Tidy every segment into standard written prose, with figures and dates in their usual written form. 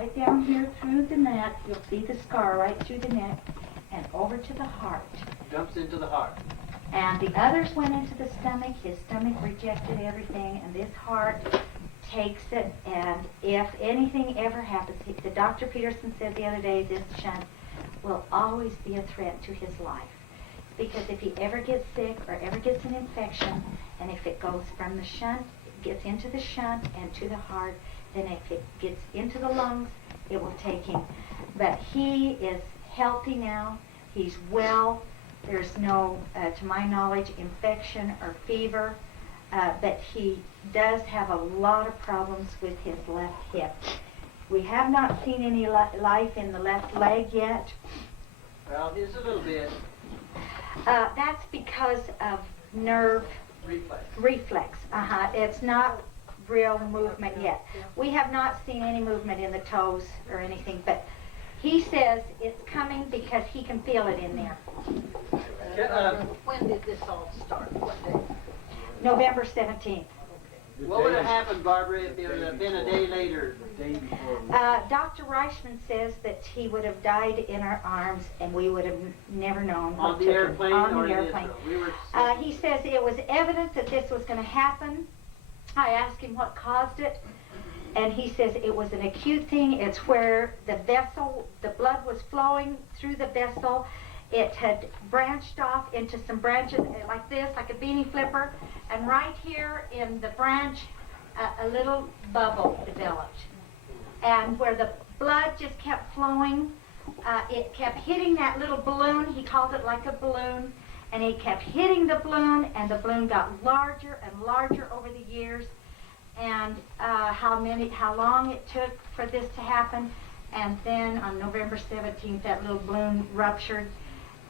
right down here through the neck. You'll see the scar right through the neck and over to the heart. Dumps into the heart. And the others went into the stomach. His stomach rejected everything, and this heart takes it. And if anything ever happens, the Dr. Peterson said the other day, this shunt will always be a threat to his life. Because if he ever gets sick or ever gets an infection, and if it goes from the shunt, it gets into the shunt and to the heart, then if it gets into the lungs, it will take him. But he is healthy now. He's well. There's no, to my knowledge, infection or fever. But he does have a lot of problems with his left hip. We have not seen any life in the left leg yet. Well, here's a little bit. That's because of nerve reflex. It's not real movement yet. We have not seen any movement in the toes or anything, but he says it's coming because he can feel it in there. When did this all start? What day? November 17th. What would have happened, Barbara, if it would have been a day later? Dr. Reichman says that he would have died in our arms and we would have never known. On the airplane? On the airplane. He says it was evident that this was going to happen. I asked him what caused it, and he says it was an acute thing. It's where the vessel, the blood was flowing through the vessel. It had branched off into some branches like this, like a beanie flipper, and right here in the branch, a little bubble developed. And where the blood just kept flowing, it kept hitting that little balloon. He called it like a balloon. And it kept hitting the balloon, and the balloon got larger and larger over the years. And how long it took for this to happen. And then on November 17th, that little balloon ruptured.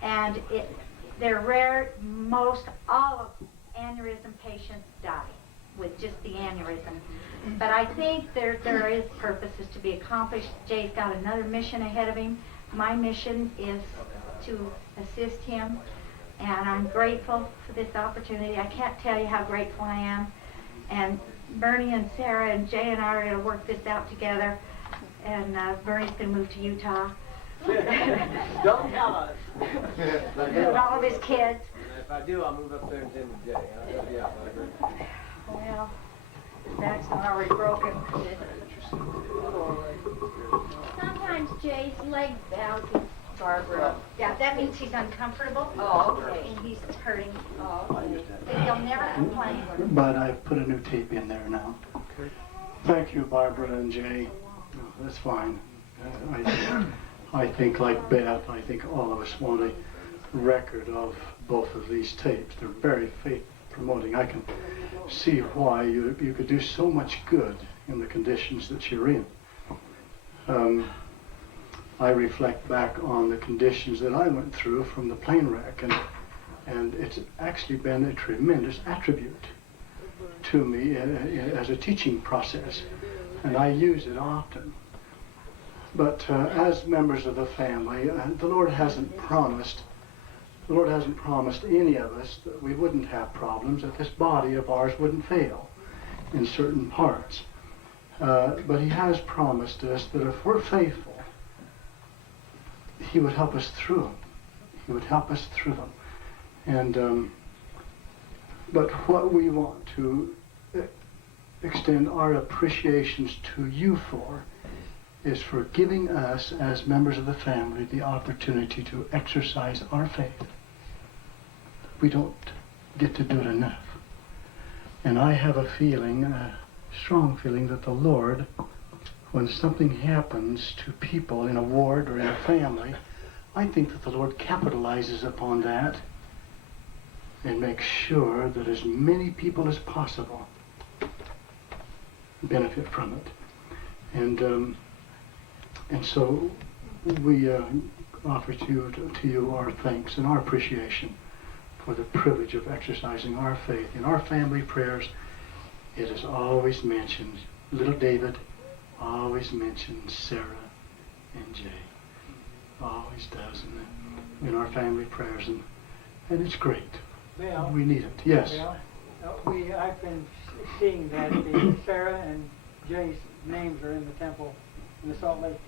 And they're rare. Most all of aneurysm patients die with just the aneurysm. But I think there is purposes to be accomplished. Jay's got another mission ahead of him. My mission is to assist him. And I'm grateful for this opportunity. I can't tell you how grateful I am. And Bernie and Sarah and Jay and I are going to work this out together. And Bernie's going to move to Utah. Don't tell us. With all of his kids. If I do, I'll move up there and attend with Jay. I'll help you out, Margaret. Well, his back's not already broken. Sometimes Jay's leg bounces, Barbara. Yeah, that means he's uncomfortable. Oh, okay. And he's hurting. Oh, okay. But he'll never complain. But I've put a new tape in there now. Thank you, Barbara and Jay. Oh, that's fine. I think, like Beth, I think all of us want a record of both of these tapes. They're very faith-promoting. I can see why you could do so much good in the conditions that you're in. I reflect back on the conditions that I went through from the plane wreck, and it's actually been a tremendous attribute to me as a teaching process, and I use it often. But as members of the family, the Lord hasn't promised any of us that we wouldn't have problems, that this body of ours wouldn't fail in certain parts. But He has promised us that if we're faithful, He would help us through them. He would help us through them. And but what we want to extend our appreciations to you for is for giving us, as members of the family, the opportunity to exercise our faith. We don't get to do it enough. And I have a feeling, a strong feeling, that the Lord, when something happens to people in a ward or in a family, I think that the Lord capitalizes upon that and makes sure that as many people as possible benefit from it. And so we offer to you our thanks and our appreciation for the privilege of exercising our faith. In our family prayers, it is always mentioned, little David always mentions Sarah and Jay. Always does in our family prayers, and it's great. Well, we need it. Yes. Well, I've been seeing that Sarah and Jay's names are in the temple in the Salt Lake.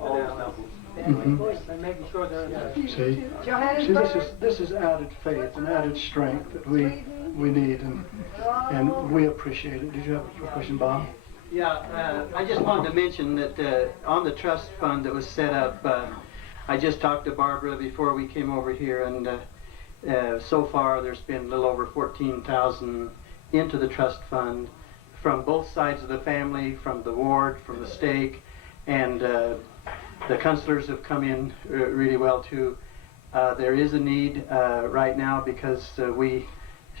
All levels. Mhm. And making sure they're, See, see, this is added faith and added strength that we need, and we appreciate it. Did you have a question, Bob? Yeah, I just wanted to mention that on the trust fund that was set up, I just talked to Barbara before we came over here, and so far there's been a little over 14,000 into the trust fund from both sides of the family, from the ward, from the stake, and the counselors have come in really well too. There is a need right now because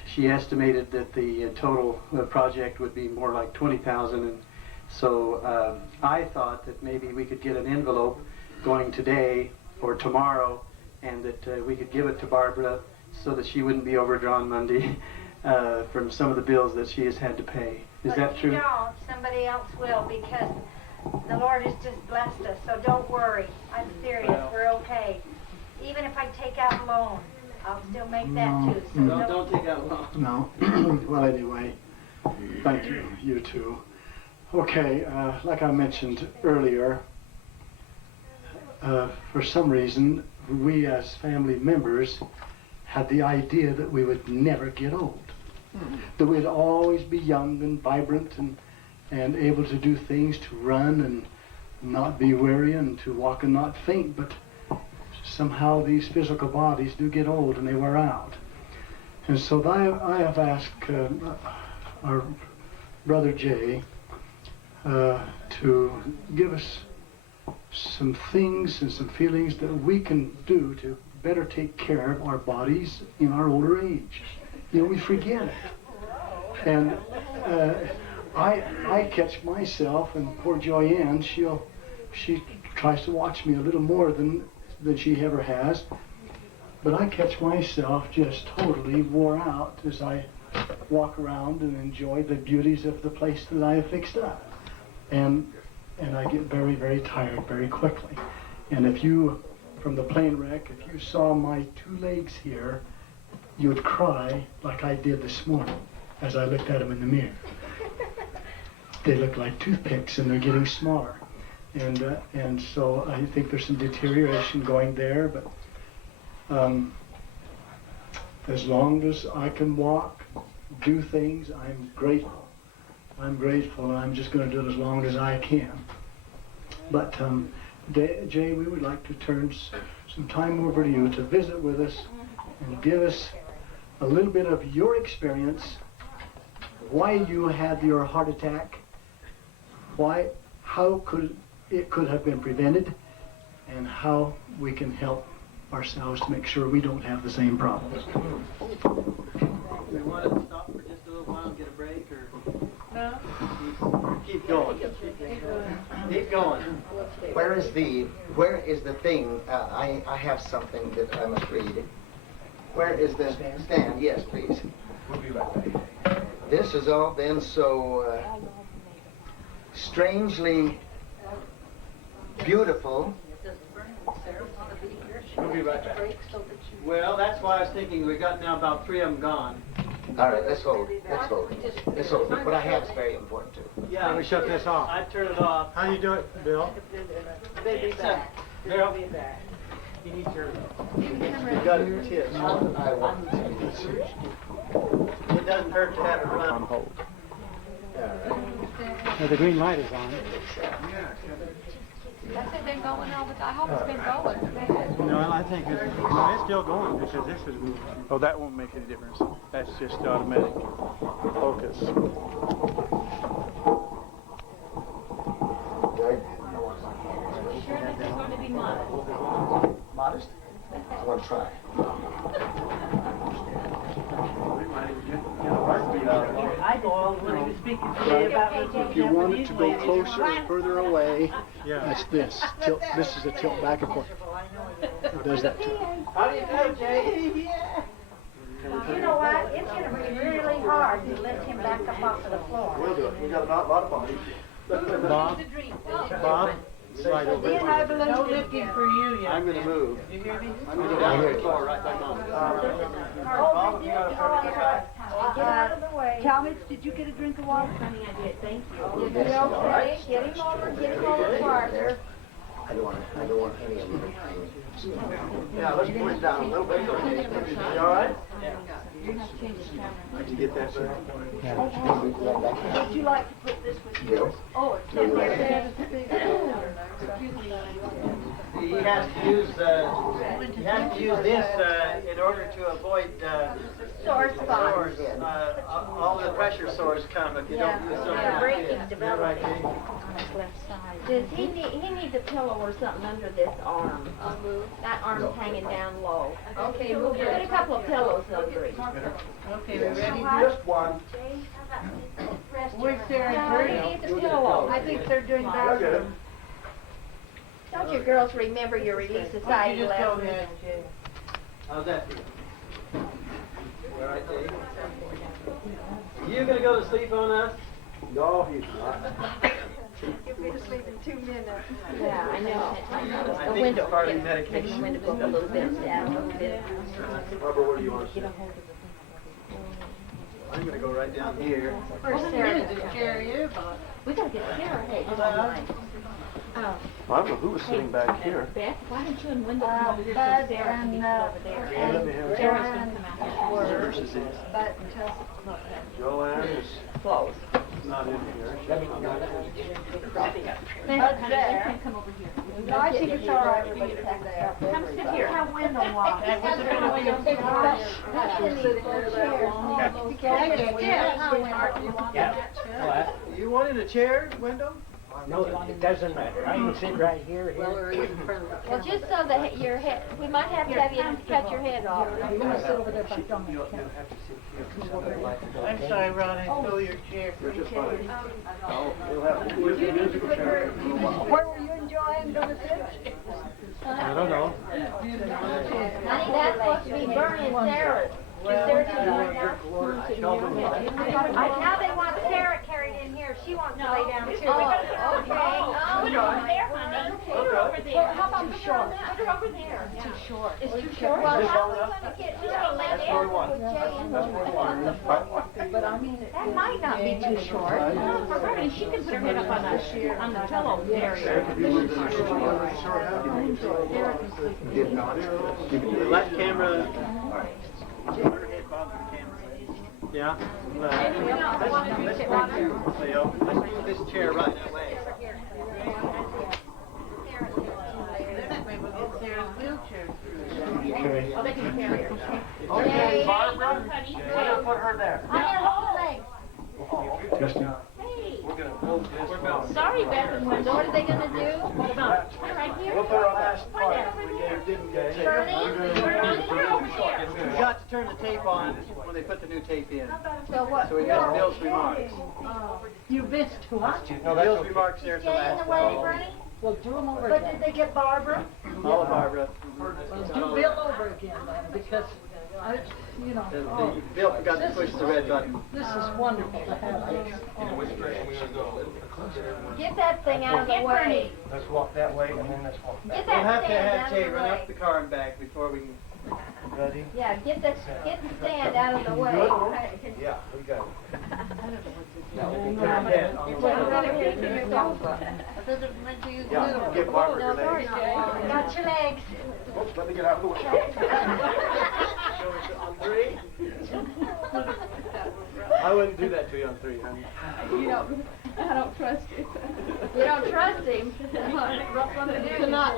she estimated that the total project would be more like 20,000, and so I thought that maybe we could get an envelope going today or tomorrow, and that we could give it to Barbara so that she wouldn't be overdrawn Monday from some of the bills that she has had to pay. Is that true? But if you don't, somebody else will, because the Lord has just blessed us, so don't worry. I'm serious, we're okay. Even if I take out a loan, I'll still make that too. So Don't take out a loan. No. Well, anyway, thank you. You too. Okay, like I mentioned earlier, for some reason, we as family members had the idea that we would never get old. That we'd always be young and vibrant and able to do things, to run and not be weary, and to walk and not faint. But somehow these physical bodies do get old and they wear out. And so I have asked our brother Jay to give us some things and some feelings that we can do to better take care of our bodies in our older age. You know, we forget it. And I catch myself, and poor Joyanne, she tries to watch me a little more than she ever has, but I catch myself just totally wore out as I walk around and enjoy the beauties of the place that I have fixed up. And I get very, very tired very quickly. And if you, from the plane wreck, if you saw my two legs here, you would cry like I did this morning as I looked at them in the mirror. They look like toothpicks and they're getting smaller. And so I think there's some deterioration going there, but as long as I can walk, do things, I'm grateful. I'm grateful, and I'm just going to do it as long as I can. But Jay, we would like to turn some time over to you to visit with us and give us a little bit of your experience, why you had your heart attack, how it could have been prevented, and how we can help ourselves to make sure we don't have the same problems. We want to stop for just a little while and get a break, or No? keep going? Keep going. Where is the thing? I have something that I must read. Where is the stand? Yes, please. We'll be right back. This has all been so strangely beautiful. We'll be right back. Well, that's why I was thinking we got now about 3 of them gone. All right, let's hold. Let's hold. Let's hold. What I have is very important too. Yeah. Let me shut this off. I'd turn it off. How you doing, Bill? They'll be back. Bill, They'll be back. You need your... you got it tips. I want. It doesn't hurt to have it run. On hold. All right. The green light is on. Has it been going all the time? I hope it's been going. No, I think it's still going because this is... Oh, that won't make any difference. That's just automatic focus. Sure this is going to be modest. Modest? I want to try. I know when he was speaking today about this. If you want it to go closer or further away, Yeah. that's this. This is a tilt back and forth. It does that too. How do you do, Jay? You know what? It's going to be really hard to lift him back up off of the floor. We'll do it. We got a lot of bodies. Bob, slide over. No lifting for you yet. I'm going to move. You hear me? I'm going to go down to the floor right back on. Get out of the way. Talmadge, did you get a drink of water? Honey, I did. Thank you. Yes, all right. Get him over farther. I don't want any of them. Yeah, let's push down a little bit. You all right? Did you get that, sir? Would you like to put this with you? Bill? Oh, it's No, in you there. He has to use this in order to avoid Sore spots. sores. All the pressure sores come if you don't use something like Breaking this. developing. Does he needs a pillow or something under this arm? That arm's hanging down low. Okay, Put a couple of pillows under it. Okay, we ready? Just one. Where's Sarah? No, he needs a pillow. I think they're doing bathroom. Don't you girls remember your Relief Society You just go lessons? ahead, Jay. How's that feel? All right, Dave. You gonna go to sleep on us? No, he's not. You'll be asleep in 2 minutes. Yeah, I know. I The think window. it's part of the Maybe medication. the window goes a little bit down, a little bit. Barbara, where do you want to sit? I'm gonna go right down here. Where's Sarah? Just carry you, but. We gotta get Sarah. Hey, hold on. Oh, I don't know who was sitting back here. Beth, why don't you and Wendell come over here so Bud Sarah can be and, over there? Let me have Sarah's gonna come out here. Versus is But until, Joanne is Close. not in here. She's not in here. Bud's there. Come over here. No, I think it's all right, everybody back there. Come sit here. How window walk. You wanted a chair, Wendell? No, it doesn't matter. I can sit right here. Well, just so that your head, we might have to have you cut your head off. I'm sorry, Ron, I stole your chair. You're just fine. Where were you enjoying going to sit? I don't know. Honey, that's supposed to be burning Sarah's. Is Sarah doing right now? Now they want Sarah carried in here. She wants to lay down too. Oh, okay. Oh, put her over there, honey. Put her over there. How about Put her over there. Too short. It's too short? Well, how are we gonna get, you know, lay down with Jay and But I mean, that might not be too short. No, for her, she can put her head up on the pillow area. Did not. The left camera. Her head bothers the camera. Yeah. Let's move this chair right that way. Sarah's wheelchair. Oh, they can carry her. Okay, Barbara. Put her there. On your whole leg. Testing. Hey. We're gonna move this. Sorry, Beth and Wendell. What are they gonna do? Put right here. We'll put our last Right part. there. We didn't get it. Bernie, come over here. You got to turn the tape on when they put the new tape in. So what? So we got Bill's remarks. You missed what? Bill's remarks there at the Stay in last the way, one. Bernie. Well, do them over again. But did they get Barbara? All of Barbara. Do Bill over again then, because I, you know, Bill forgot to push the red button. this is wonderful to have this. Get that thing out of the way. Let's walk that way and then let's walk Get We'll have that to stand have out Jay of the run up way. the car and back before we can. Ready? Yeah, get the stand out of the way. Yeah, we got it. Yeah, give Barbara your legs. Got your legs. Oops, let me get out of the way. On 3? I wouldn't do that to you on 3, honey. I don't trust you. You don't trust him? Cannot.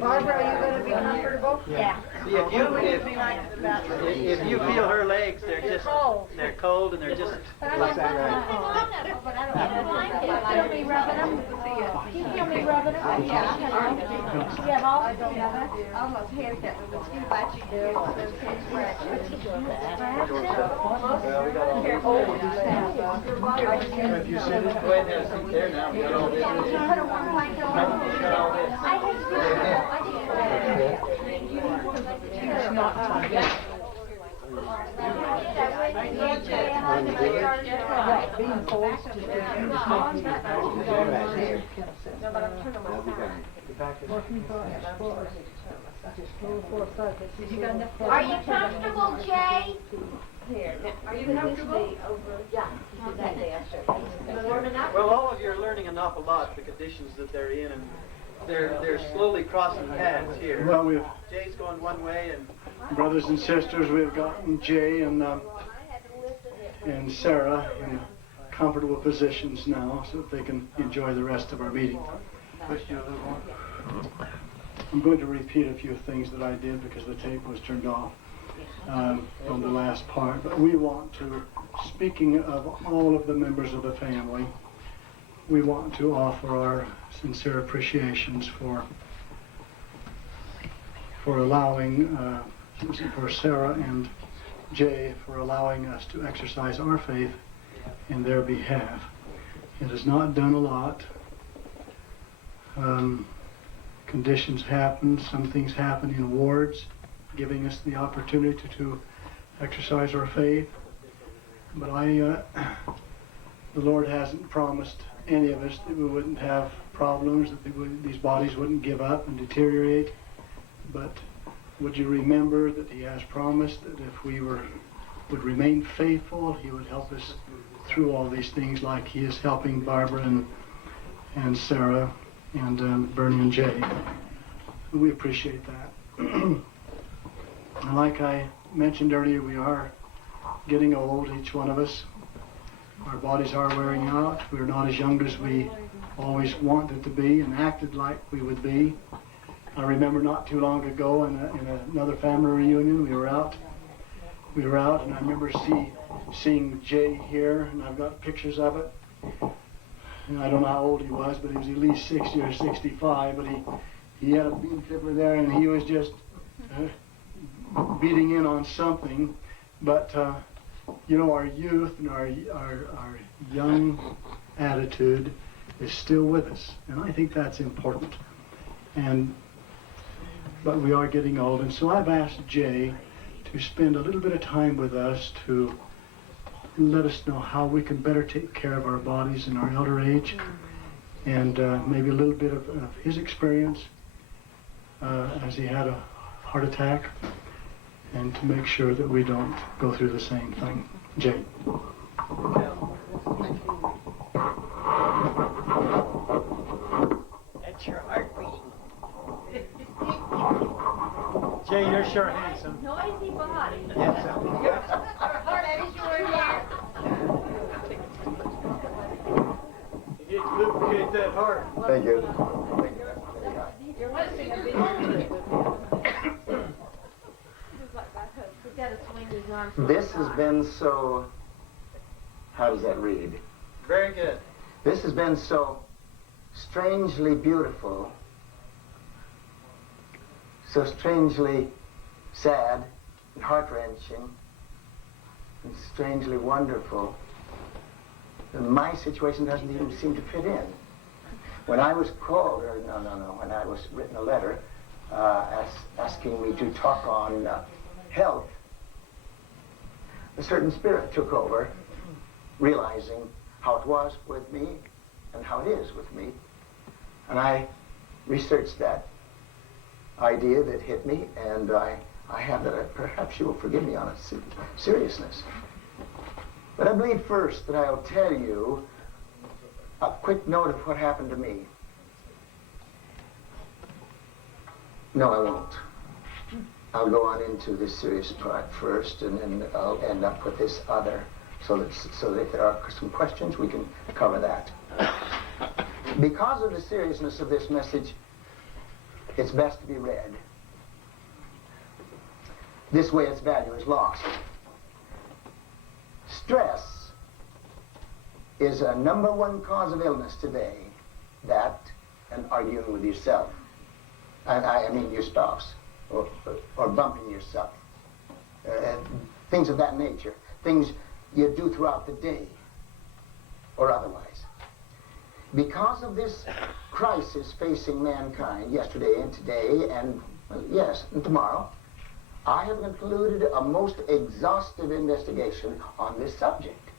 Barbara, are you going to be comfortable? Yeah. See, if you feel her legs, they're cold and they're just. But I don't mind it. Feel me rubbing them? Can you feel me rubbing them? Yeah. Yeah, I don't have it. Almost handicapped with the skin bite you do. If you sit, go ahead and have a seat there now. We got all this. Put a one blanket on. I It's not time. Being forced to do Are you comfortable, Jay? Here, Are you comfortable? Yeah, exactly, warming up? Well, all of you are learning an awful lot, the conditions that they're in, and they're slowly crossing paths here. Well, we've Jay's going one way, and brothers and sisters, we've gotten Jay and Sarah in comfortable positions now so that they can enjoy the rest of our meeting. Push you a little more. I'm going to repeat a few things that I did because the tape was turned off on the last part. But we want to, speaking of all of the members of the family, we want to offer our sincere appreciations for allowing, for Sarah and Jay, for allowing us to exercise our faith in their behalf. It has not done a lot. Conditions happen, some things happen in wards, giving us the opportunity to exercise our faith. But the Lord hasn't promised any of us that we wouldn't have problems, that these bodies wouldn't give up and deteriorate. But would you remember that He has promised that if we would remain faithful, He would help us through all these things, like He is helping Barbara and Sarah and Bernie and Jay. We appreciate that. Like I mentioned earlier, we are getting old, each one of us. Our bodies are wearing out. We're not as young as we always wanted to be and acted like we would be. I remember not too long ago in another family reunion, we were out, and I remember seeing Jay here, and I've got pictures of it. And I don't know how old he was, but he was at least 60 or 65, but he had a bean flipper there, and he was just beating in on something. But you know, our youth and our young attitude is still with us, and I think that's important. But we are getting old, and so I've asked Jay to spend a little bit of time with us to let us know how we can better take care of our bodies in our elder age, and maybe a little bit of his experience as he had a heart attack, and to make sure that we don't go through the same thing. Jay. That's your heart beating. Jay, you're sure handsome. Noisy body. Yes, Heart, is your hair? You need to lubricate that heart. Thank you. You're listening to me. This has been so, how does that read? very good. This has been so strangely beautiful, so strangely sad and heart-wrenching and strangely wonderful. And my situation doesn't even seem to fit in. When I was called, or when I was written a letter asking me to talk on health, a certain spirit took over, realizing how it was with me and how it is with me. And I researched that idea that hit me, and I have that. Perhaps you will forgive me on its seriousness. But I believe first that I'll tell you a quick note of what happened to me. No, I won't. I'll go on into this serious part first, and then I'll end up with this other, so that if there are some questions, we can cover that. Because of the seriousness of this message, it's best to be read. This way its value is lost. Stress is a #1 cause of illness today. That and arguing with yourself. I mean your spouse. Or bumping yourself. Things of that nature. Things you do throughout the day. Or otherwise. Because of this crisis facing mankind yesterday and today and, well, yes, and tomorrow, I have concluded a most exhaustive investigation on this subject.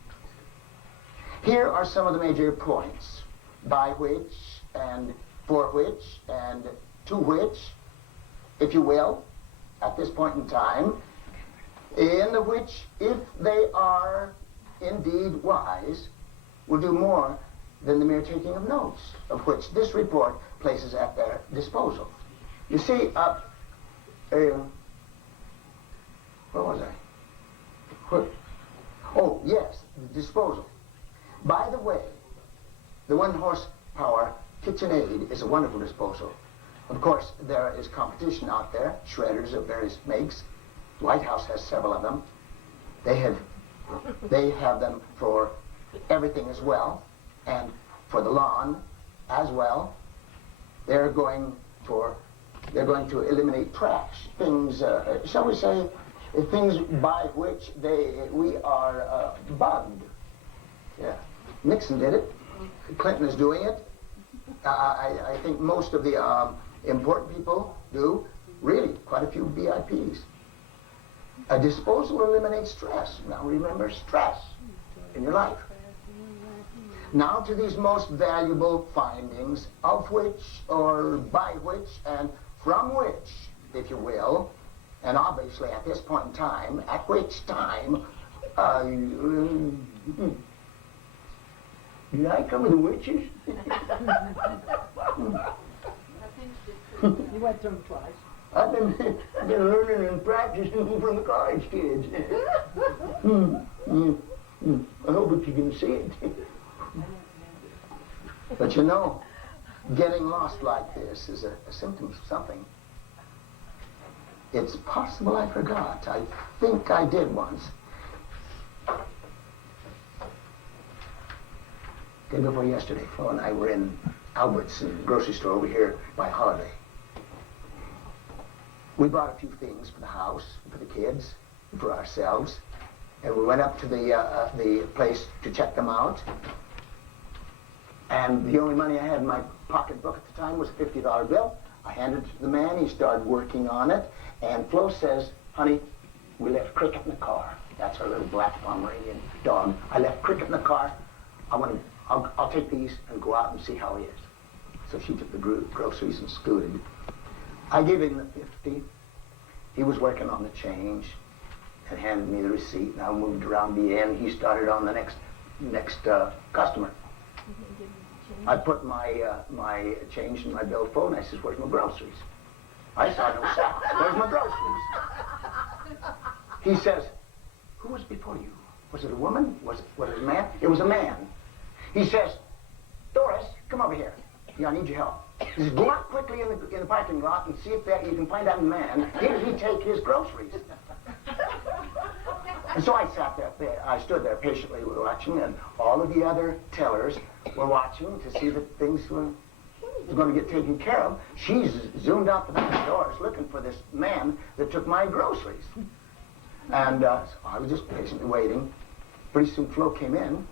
Here are some of the major points by which and for which and to which, if you will, at this point in time, in which, if they are indeed wise, will do more than the mere taking of notes, of which this report places at their disposal. You see, where was I? Oh, yes, the disposal. By the way, the 1 horsepower KitchenAid is a wonderful disposal. Of course, there is competition out there, shredders of various makes. The White House has several of them. They have them for everything as well, and for the lawn as well. They're going to eliminate trash, things, shall we say, things by which we are bugged. Yeah, Nixon did it. Clinton is doing it. I think most of the important people do. Really, quite a few VIPs. A disposal eliminates stress. Now remember, stress in your life. Now to these most valuable findings, of which, or by which, and from which, if you will, and obviously at this point in time, at which time, did I come with the witches? You went through them twice. I've been learning and practicing from the college kids. I hope that you can see it. But you know, getting lost like this is a symptom of something. It's possible I forgot. I think I did once. Day before yesterday, Flo and I were in allvids, in the grocery store over here by Holiday. We bought a few things for the house, for the kids, for ourselves, and we went up to the place to check them out. And the only money I had in my pocketbook at the time was a $50 bill. I handed it to the man. He started working on it. And Flo says, "Honey, we left Cricket in the car." That's our little black Pomeranian dog. "I left Cricket in the car. I'll take these and go out and see how he is." So she took the groceries and scooted. I gave him the 50. He was working on the change and handed me the receipt. And I moved around the end. He started on the next customer. I put my change in my billfold, and I says, "Where's my groceries?" I saw no sack. "Where's my groceries?" He says, "Who was before you? Was it a woman? Was it a man?" It was a man. He says, "Doris, come over here. Yeah, I need your help." He says, "Go out quickly in the parking lot and see if you can find that man. Did he take his groceries?" And so I I stood there patiently watching, and all of the other tellers were watching to see that things were going to get taken care of. She's zoomed out the back doors looking for this man that took my groceries. And so I was just patiently waiting. Pretty soon Flo came in,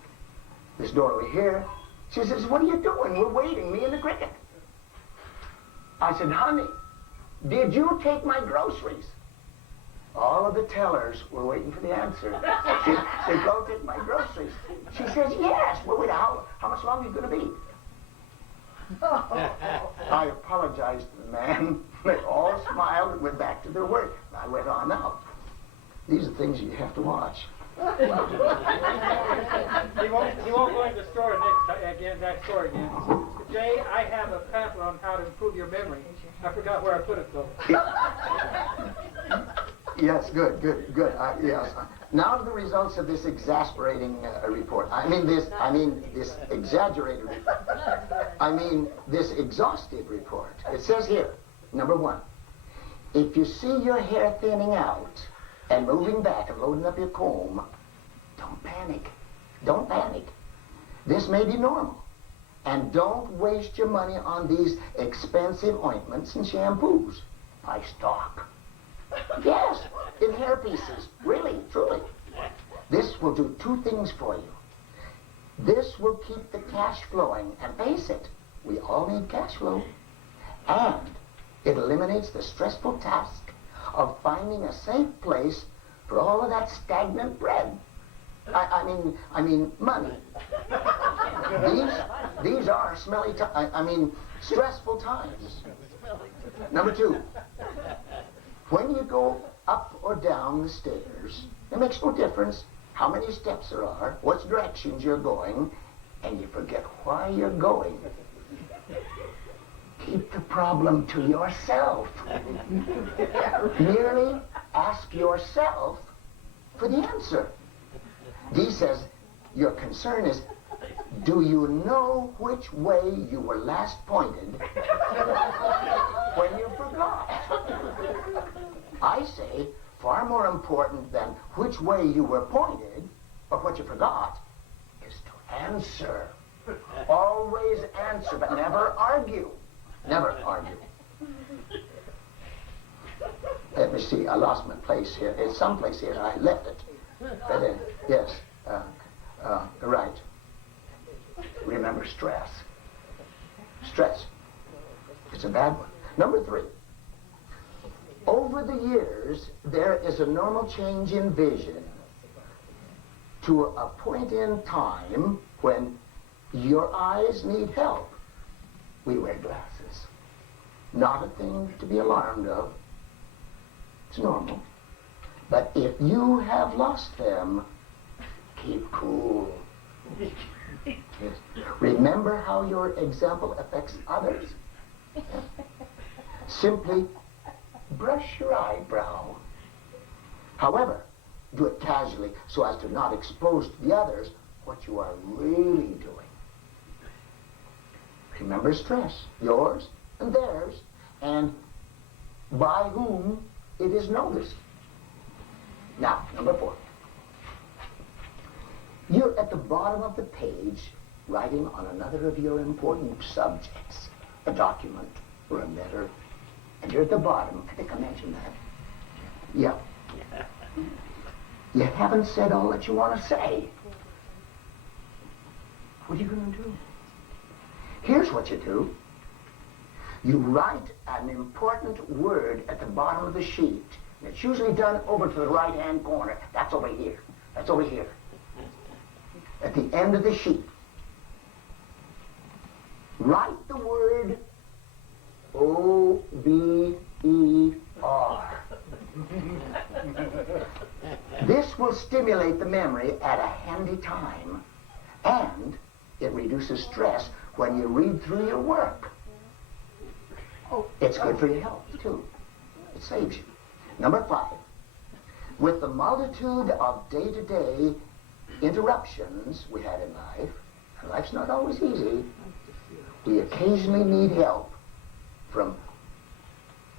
this door over here. She says, "What are you doing? We're waiting, me and the Cricket." I said, "Honey, did you take my groceries?" All of the tellers were waiting for the answer. Did Flo take my groceries? She says, "Yes." "Well, wait, how much longer are you going to be?" I apologized to the man. They all smiled and went back to their work. I went on out. These are things you have to watch. He won't go into the store that store again. Jay, I have a pamphlet on how to improve your memory. I forgot where I put it though. Yes, good. Yes. Now to the results of this exasperating report. This exaggerated report. This exhaustive report. It says here, number 1, if you see your hair thinning out and moving back and loading up your comb, don't panic. Don't panic. This may be normal. And don't waste your money on these expensive ointments and shampoos. Buy stock. Yes, in hair pieces. Really, truly. This will do 2 things for you. This will keep the cash flowing. And face it, we all need cash flow. And it eliminates the stressful task of finding a safe place for all of that stagnant bread. I mean money. These are smelly stressful times. Number 2, when you go up or down the stairs. It makes no difference how many steps there are, what directions you're going, and you forget why you're going. Keep the problem to yourself. Merely ask yourself for the answer. Dee says, your concern is, do you know which way you were last pointed when you forgot? I say, far more important than which way you were pointed or what you forgot is to answer. Always answer, but never argue. Never argue. Let me see, I lost my place here. It's someplace here, I left it. Yes, right. Remember stress. Stress. It's a bad one. Number 3. Over the years, there is a normal change in vision to a point in time when your eyes need help. We wear glasses. Not a thing to be alarmed of. It's normal. But if you have lost them, keep cool. Yes. Remember how your example affects others. Simply brush your eyebrow. However, do it casually so as to not expose to the others what you are really doing. Remember stress, yours and theirs, and by whom it is noticed. Now, number 4. You're at the bottom of the page writing on another of your important subjects, a document or a letter, and you're at the bottom. I think I mentioned that. Yeah. You haven't said all that you want to say. What are you going to do? Here's what you do. You write an important word at the bottom of the sheet. And it's usually done over to the right-hand corner. That's over here. That's over here. At the end of the sheet. Write the word O-B-E-R. This will stimulate the memory at a handy time, and it reduces stress when you read through your work. It's good for your health, too. It saves you. Number 5. With the multitude of day-to-day interruptions we had in life, and life's not always easy, we occasionally need help from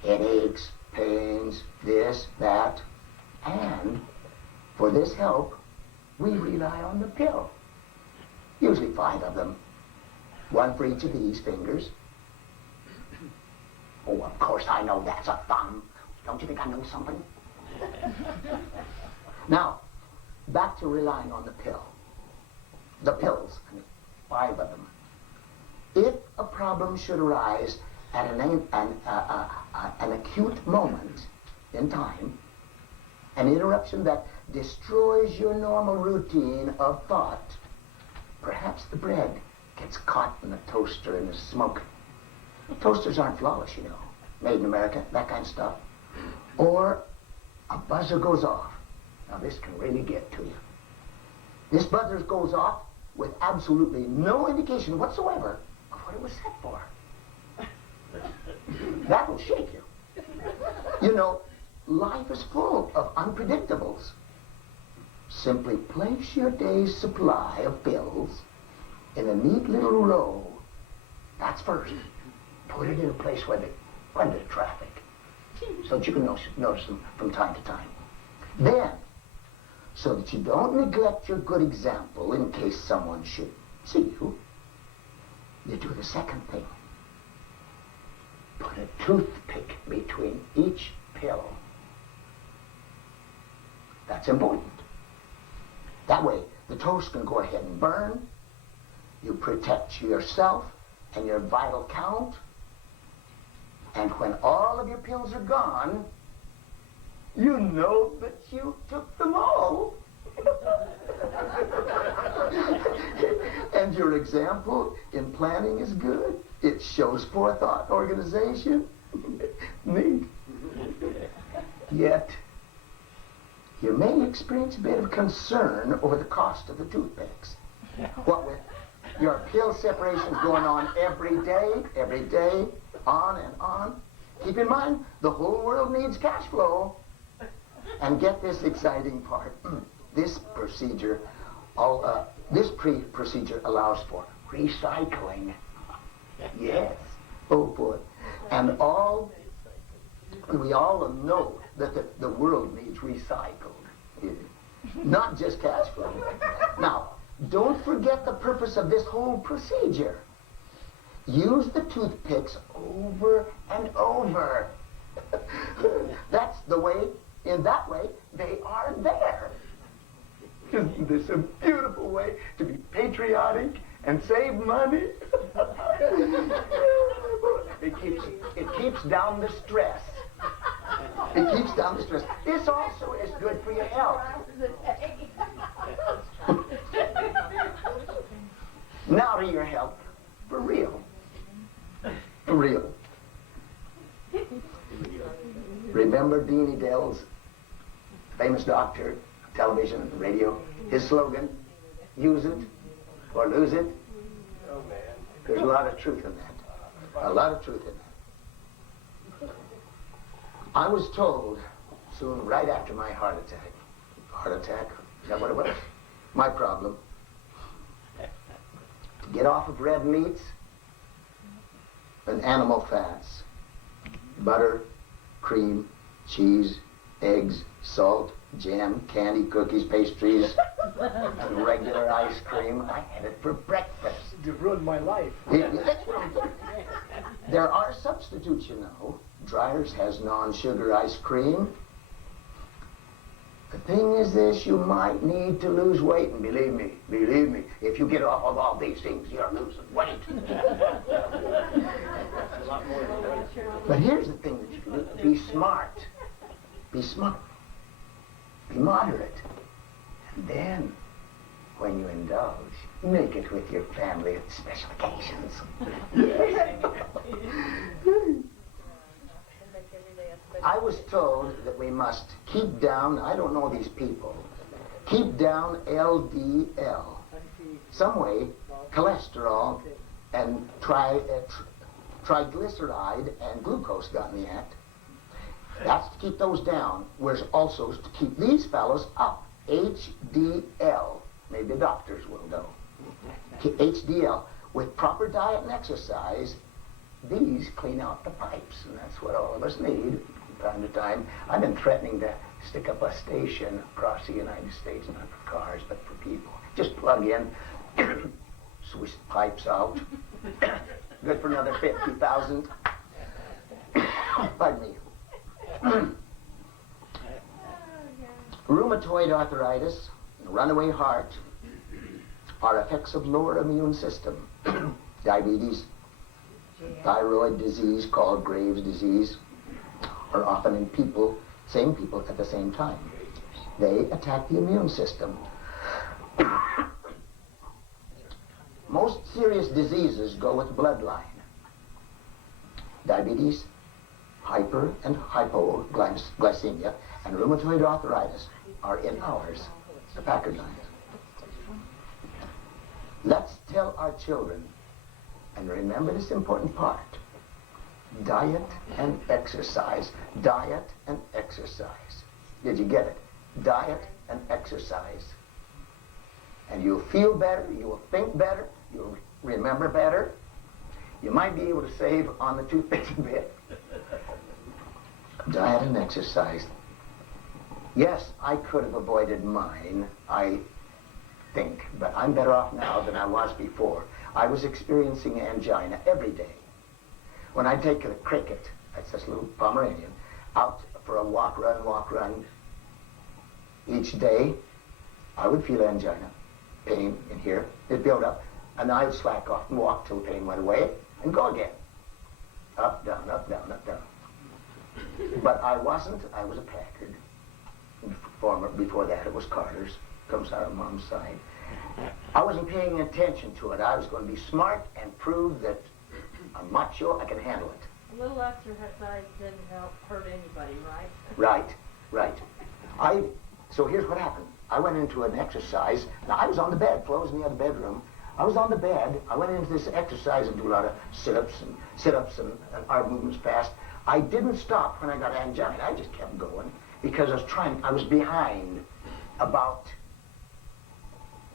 headaches, pains, this, that, and for this help, we rely on the pill. Usually 5 of them, 1 for each of these fingers. Oh, of course I know that's a thumb. Don't you think I know something? Now, back to relying on the pill. The pills, 5 of them. If a problem should arise at an acute moment in time, an interruption that destroys your normal routine of thought, perhaps the bread gets caught in the toaster and is smoking. Toasters aren't flawless, you know. Made in America, that kind of stuff. Or a buzzer goes off. Now this can really get to you. This buzzer goes off with absolutely no indication whatsoever of what it was set for. That will shake you. You know, life is full of unpredictables. Simply place your day's supply of pills in a neat little row. That's first. Put it in a place where there's traffic, so that you can notice them from time to time. Then, so that you don't neglect your good example in case someone should see you, you do the second thing. Put a toothpick between each pill. That's important. That way, the toast can go ahead and burn. You protect yourself and your vital count. And when all of your pills are gone, you know that you took them all. And your example in planning is good. It shows forethought, organization. Neat. Yet, you may experience a bit of concern over the cost of the toothpicks. What with your pill separations going on every day, on and on. Keep in mind, the whole world needs cash flow. And get this exciting part. This procedure, procedure allows for recycling. Yes. Oh boy. And we all know that the world needs recycled. Not just cash flow. Now, don't forget the purpose of this whole procedure. Use the toothpicks over and over. That's the way, in that way, they are there. Isn't this a beautiful way to be patriotic and save money? It keeps down the stress. It keeps down the stress. This also is good for your health. Now to your health, for real. For real. Remember Dean Edell's famous doctor, television and radio, his slogan, use it or lose it? Oh, man. There's a lot of truth in that. A lot of truth in that. I was told soon, right after my heart attack. Heart attack? Is that what it was? My problem. To get off of red meats and animal fats. Butter, cream, cheese, eggs, salt, jam, candy, cookies, pastries, and regular ice cream. I had it for breakfast. You've ruined my life. There are substitutes, you know. Dryers has non-sugar ice cream. The thing is this, you might need to lose weight, and believe me, if you get off of all these things, you're losing weight. But here's the thing that you can do. Be smart. Be smart. Be moderate. And then, when you indulge, make it with your family at special occasions. I was told that we must keep down, I don't know these people, keep down LDL. Some way, cholesterol and triglyceride and glucose got in the act. That's to keep those down. Whereas also to keep these fellows up. HDL. Maybe the doctors will know. HDL. With proper diet and exercise, these clean out the pipes. And that's what all of us need from time to time. I've been threatening to stick up a station across the United States, not for cars, but for people. Just plug in, swish the pipes out. Good for another 50,000. Pardon me. Rheumatoid arthritis, runaway heart, are effects of lower immune system. Diabetes, thyroid disease called Graves' disease, are often in people, same people at the same time. They attack the immune system. Most serious diseases go with bloodline. Diabetes, hyper and hypoglycemia, and rheumatoid arthritis are in ours, the Packard lines. Let's tell our children, and remember this important part, diet and exercise. Diet and exercise. Did you get it? Diet and exercise. And you'll feel better, you will think better, you'll remember better. You might be able to save on the toothpicks a bit. Diet and exercise. Yes, I could have avoided mine, I think, but I'm better off now than I was before. I was experiencing angina every day. When I take the cricket, that's this little Pomeranian, out for a walk, run, each day, I would feel angina, pain in here. It'd build up, and I'd slack off and walk till the pain went away, and go again. Up, down, up, down, up, down. But I wasn't, I was a Packard. Before that, it was Carter's, comes out of Mom's side. I wasn't paying attention to it. I was going to be smart and prove that I'm macho, I can handle it. A little exercise didn't hurt anybody, right? Right. So here's what happened. I went into an exercise. Now, I was on the bed. Flo was in the other bedroom. I was on the bed. I went into this exercise and do a lot of sit-ups and arm movements fast. I didn't stop when I got angina. I just kept going because I was behind about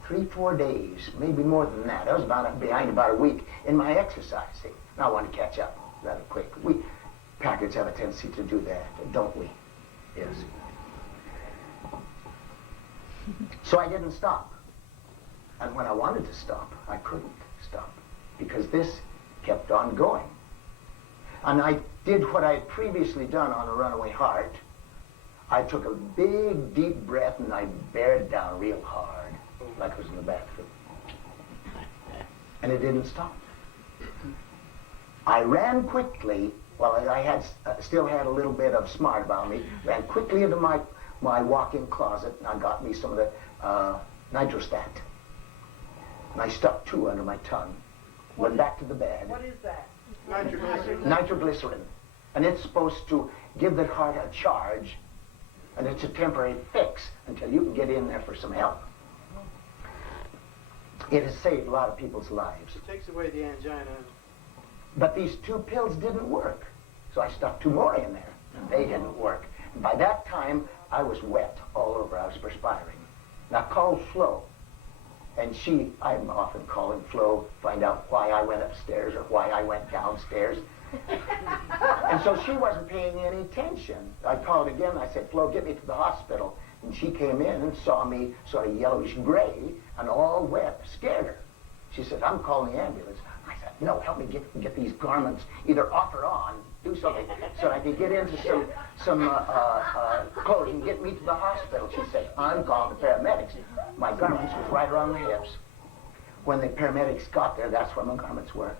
3-4 days, maybe more than that. I was behind about a week in my exercise. See? Now I want to catch up rather quick. We Packards have a tendency to do that, don't we? Yes. So I didn't stop. And when I wanted to stop, I couldn't stop because this kept on going. And I did what I had previously done on a runaway heart. I took a big, deep breath and I bared down real hard, like I was in the bathroom. And it didn't stop. I ran quickly, while I still had a little bit of smart about me, ran quickly into my walk-in closet, and I got me some of the nitrostat. And I stuck 2 under my tongue, went back to the bed. What is that? Nitroglycerin. Nitroglycerin. And it's supposed to give the heart a charge, and it's a temporary fix until you can get in there for some help. It has saved a lot of people's lives. It takes away the angina. But these 2 pills didn't work. So I stuck 2 more in there, and they didn't work. And by that time, I was wet all over. I was perspiring. And I called Flo. And I'm often calling Flo, find out why I went upstairs or why I went downstairs. And so she wasn't paying any attention. I called again, I said, Flo, get me to the hospital. And she came in and saw me sort of yellowish gray and all wet, scared her. She said, I'm calling the ambulance. I said, no, help me get these garments either off or on, do something so I can get into some clothes and get me to the hospital. She said, I'm calling the paramedics. My garments was right around the hips. When the paramedics got there, that's where my garments were.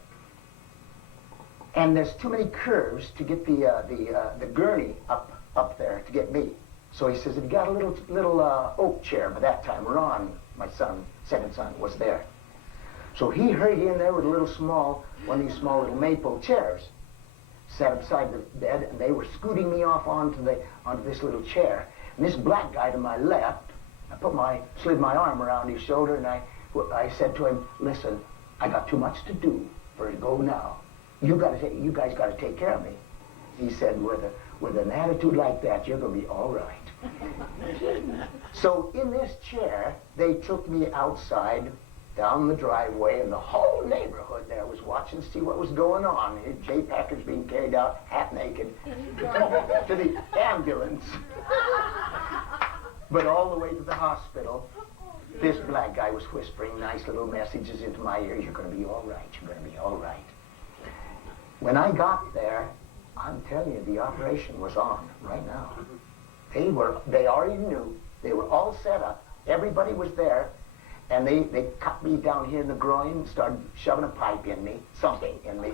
And there's too many curves to get the gurney up there to get me. So he says, if you got a little oak chair, by that time Ron, my son, second son, was there. So he hurried in there with one of these small little maple chairs, sat beside the bed, and they were scooting me off onto this little chair. And this black guy to my left, I slid my arm around his shoulder, and I said to him, listen, I got too much to do for to go now. You guys got to take care of me. He said, with an attitude like that, you're going to be all right. So in this chair, they took me outside, down the driveway, and the whole neighborhood there was watching to see what was going on. Jay Packard's being carried out half naked to the ambulance. But all the way to the hospital, this black guy was whispering nice little messages into my ear. You're going to be all right. You're going to be all right. When I got there, I'm telling you, the operation was on right now. They already knew. They were all set up. Everybody was there. And they cut me down here in the groin and started shoving a pipe in me, something in me,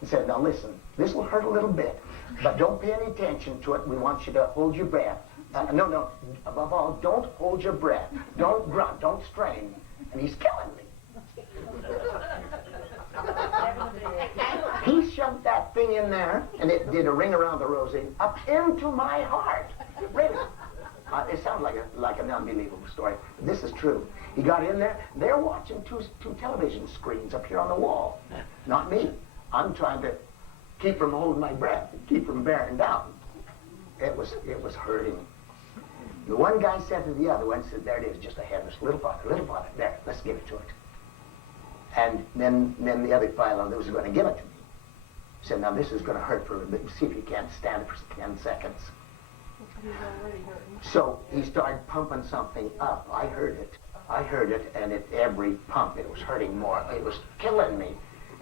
and said, now listen, this will hurt a little bit, but don't pay any attention to it. We want you to hold your breath. No, above all, don't hold your breath. Don't grunt, don't strain. And he's killing me. He shoved that thing in there, and it did a ring around the rosy, up into my heart. Really. It sounds like an unbelievable story, but this is true. He got in there, they're watching two television screens up here on the wall. Not me. I'm trying to keep from holding my breath, keep from bearing down. It was hurting. The one guy said to the other one, said, there it is, just ahead of us, little farther, there, let's give it to it. And then the other fellow that was going to give it to me said, now this is going to hurt for a little bit, see if you can't stand it for 10 seconds. So he started pumping something up. I heard it, and at every pump it was hurting more. It was killing me.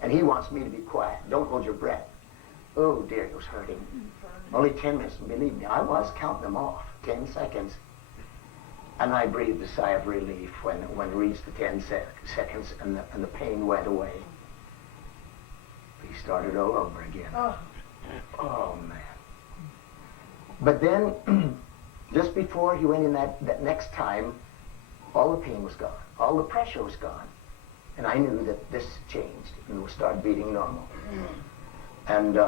And he wants me to be quiet. Don't hold your breath. Oh dear, it was hurting. Only 10 minutes, believe me, I was counting them off. 10 seconds. And I breathed a sigh of relief when it reached the 10 seconds and the pain went away. He started all over again. Oh man. But then, just before he went in that next time, all the pain was gone. All the pressure was gone. And I knew that this changed and would start beating normal. And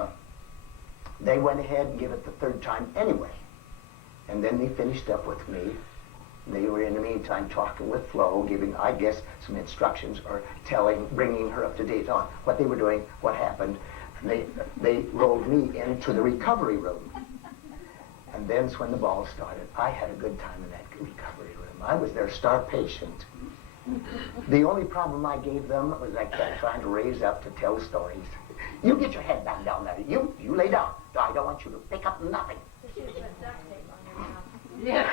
they went ahead and gave it the third time anyway. And then they finished up with me. They were in the meantime talking with Flo, giving, I guess, some instructions or bringing her up to date on what they were doing, what happened. And they rolled me into the recovery room. And then's when the ball started. I had a good time in that recovery room. I was their star patient. The only problem I gave them was I kept trying to raise up to tell stories. You get your head back down there. You lay down. I don't want you to pick up nothing. Yeah.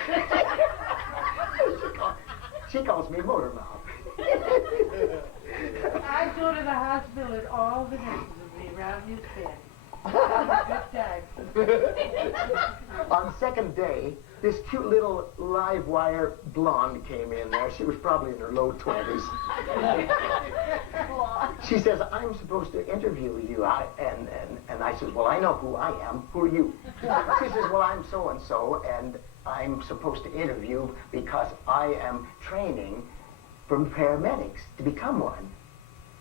She calls me motor mouth. I go to the hospital and all the nurses will be around his bed. Good time. On second day, this cute little live wire blonde came in there. She was probably in her low 20s. She says, I'm supposed to interview you. And I says, well, I know who I am. Who are you? She says, well, I'm so-and-so, and I'm supposed to interview because I am training from paramedics to become one.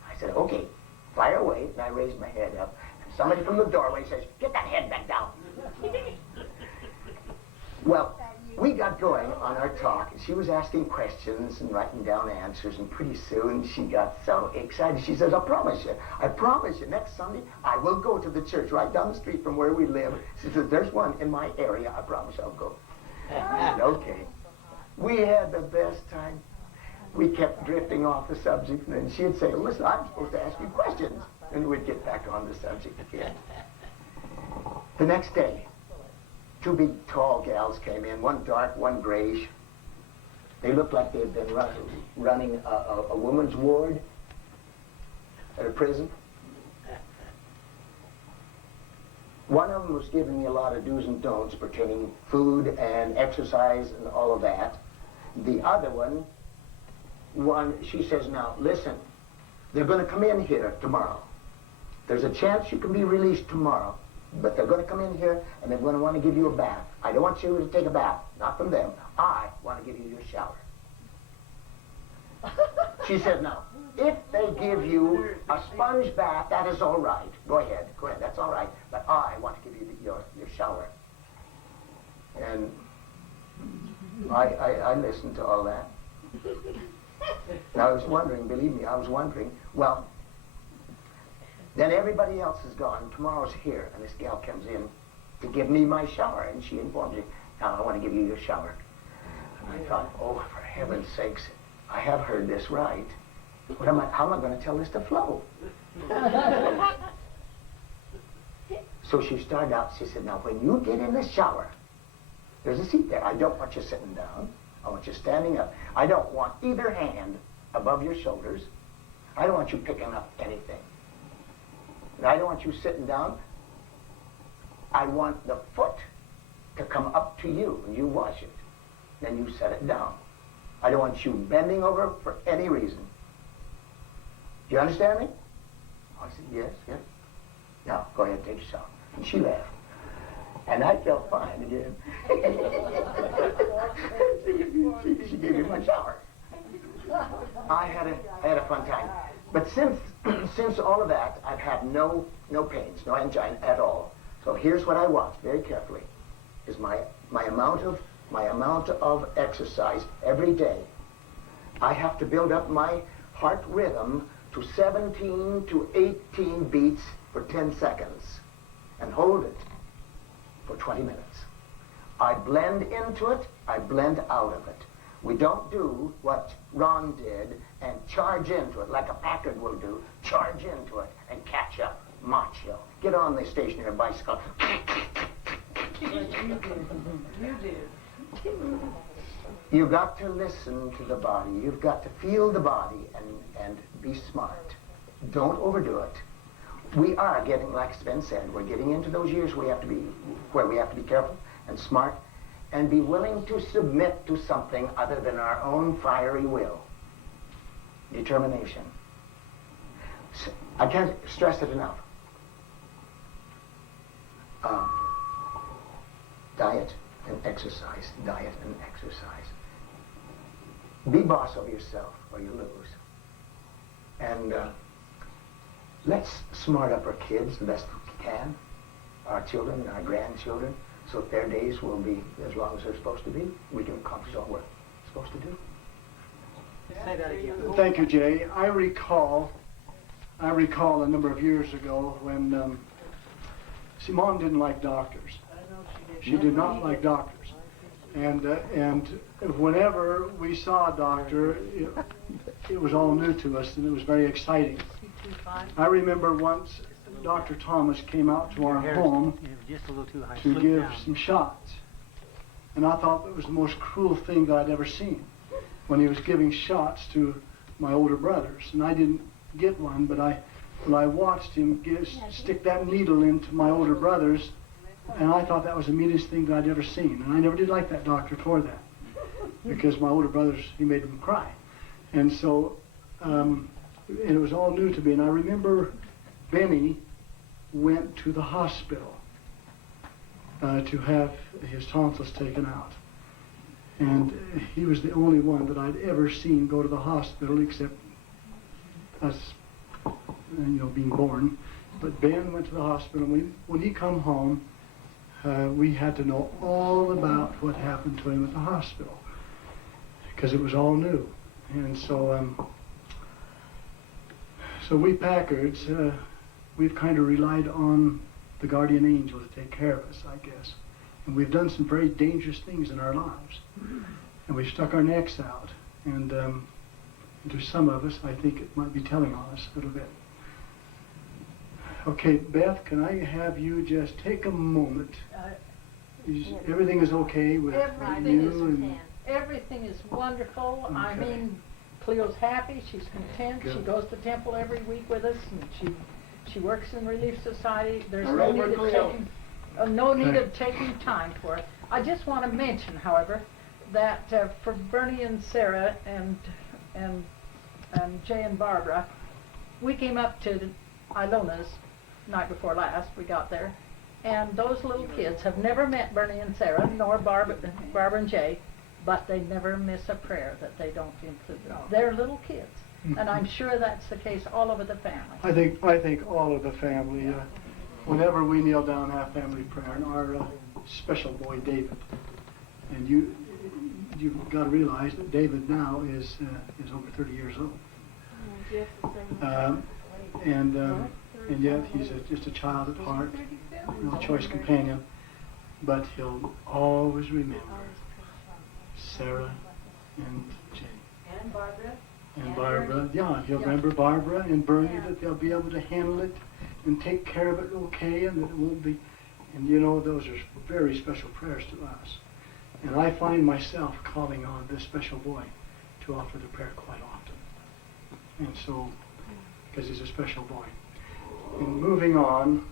I said, okay, fire away. And I raised my head up. And somebody from the doorway says, get that head back down. Well, we got going on our talk, and she was asking questions and writing down answers, and pretty soon she got so excited. She says, I promise you, next Sunday I will go to the church right down the street from where we live. She says, there's one in my area, I promise I'll go. I said, okay. We had the best time. We kept drifting off the subject, and then she'd say, listen, I'm supposed to ask you questions. And we'd get back on the subject again. The next day, two big, tall gals came in, one dark, one grayish. They looked like they'd been running a woman's ward at a prison. One of them was giving me a lot of do's and don'ts pertaining food and exercise and all of that. The other one, she says, now, listen, they're going to come in here tomorrow. There's a chance you can be released tomorrow. But they're going to come in here, and they're going to want to give you a bath. I don't want you to take a bath, not from them. I want to give you your shower. She said, now, if they give you a sponge bath, that is all right. Go ahead, that's all right. But I want to give you your shower. And I listened to all that. And I was wondering, believe me, well, then everybody else is gone. Tomorrow's here, and this gal comes in to give me my shower, and she informs me, now I want to give you your shower. And I thought, oh, for heaven's sakes, I have heard this right. How am I going to tell this to Flo? So she started out, she said, now when you get in the shower, there's a seat there. I don't want you sitting down. I want you standing up. I don't want either hand above your shoulders. I don't want you picking up anything. And I don't want you sitting down. I want the foot to come up to you and you wash it. Then you set it down. I don't want you bending over for any reason. Do you understand me? I said, yes. Now, go ahead, take a shower. And she laughed. And I felt fine again. She gave me my shower. I had a fun time. But since all of that, I've had no pains, no angina at all. So here's what I watch very carefully: is my amount of exercise every day. I have to build up my heart rhythm to 17 to 18 beats for 10 seconds, and hold it for 20 minutes. I blend into it. I blend out of it. We don't do what Ron did and charge into it like a Packard will do. Charge into it and catch up. Macho. Get on the stationary bicycle. You did. You got to listen to the body. You've got to feel the body and be smart. Don't overdo it. We are getting, like Sven said, we're getting into those years where we have to be careful and smart and be willing to submit to something other than our own fiery will. Determination. So, I can't stress it enough. Diet and exercise. Diet and exercise. Be boss of yourself or you lose. And let's smart up our kids the best we can, our children and our grandchildren, so that their days will be as long as they're supposed to be. We can accomplish our work. supposed to do. Say that again. Thank you, Jay. I recall a number of years ago when, see, Mom didn't like doctors. She did not like doctors. And whenever we saw a doctor, it was all new to us, and it was very exciting. I remember once Dr. Thomas came out to our home to give some shots. And I thought it was the most cruel thing that I'd ever seen, when he was giving shots to my older brothers. And I didn't get one, but I watched him stick that needle into my older brothers, and I thought that was the meanest thing that I'd ever seen. And I never did like that doctor for that, because my older brothers, he made them cry. And so, and it was all new to me. And I remember Benny went to the hospital to have his tonsils taken out. And he was the only one that I'd ever seen go to the hospital, except us, being born. But Ben went to the hospital, and when he come home, we had to know all about what happened to him at the hospital, because it was all new. And so, so we Packards, we've kind of relied on the guardian angel to take care of us, I guess. And we've done some very dangerous things in our lives. And we've stuck our necks out. And to some of us, I think it might be telling on us a little bit. Okay, Beth, can I have you just take a moment? Everything is okay with you? Everything is wonderful. Okay. I mean, Cleo's happy. She's content. Good. She goes to temple every week with us, and she works in Relief Society. There's All no right, need of Cleo. taking time for it. I just want to mention, however, that for Bernie and Sarah and Jay and Barbara, we came up to Ilona's night before last. We got there, and those little kids have never met Bernie and Sarah, nor Barbara and Jay, but they never miss a prayer that they don't include. They're little kids, and I'm sure that's the case all over the family. I think all of the family, whenever we kneel down, have family prayer, and our special boy David, and you've got to realize that David now is over 30 years old, and yet he's just a child at heart, no choice companion, but he'll always remember Sarah and Jay. And Barbara. And Barbara, yeah, he'll remember Barbara and Bernie, that they'll be able to handle it and take care of it okay, and that it won't be, and those are very special prayers to us. And I find myself calling on this special boy to offer the prayer quite often. And so, because he's a special boy. And moving on.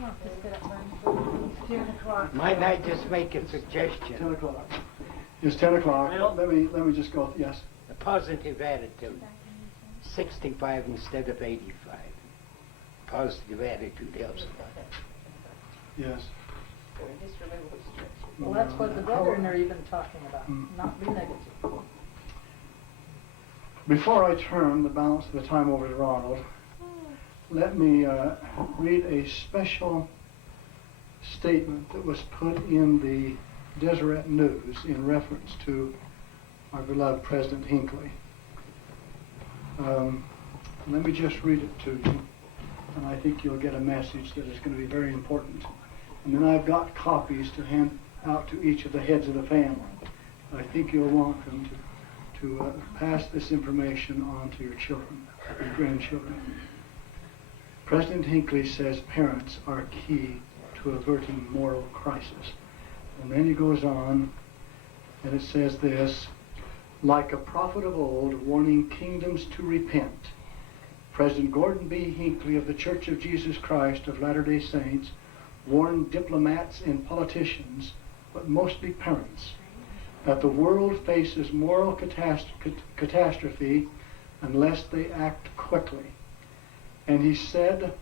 It's 10 o'clock. Might I just make a suggestion? 10 o'clock. It's 10 o'clock. Let me just go, yes. A positive attitude. 65 instead of 85. Positive attitude helps a lot. Yes. Well, that's what the brethren are even talking about, not be negative. Before I turn the balance of the time over to Ronald, let me read a special statement that was put in the Deseret News in reference to our beloved President Hinckley. Let me just read it to you, and I think you'll get a message that is going to be very important. And then I've got copies to hand out to each of the heads of the family. I think you'll want them to pass this information on to your children, your grandchildren. President Hinckley says parents are key to averting moral crisis. And then he goes on, and it says this: like a prophet of old warning kingdoms to repent, President Gordon B. Hinckley of the Church of Jesus Christ of Latter-day Saints warned diplomats and politicians, but mostly parents, that the world faces moral catastrophe unless they act quickly. And he said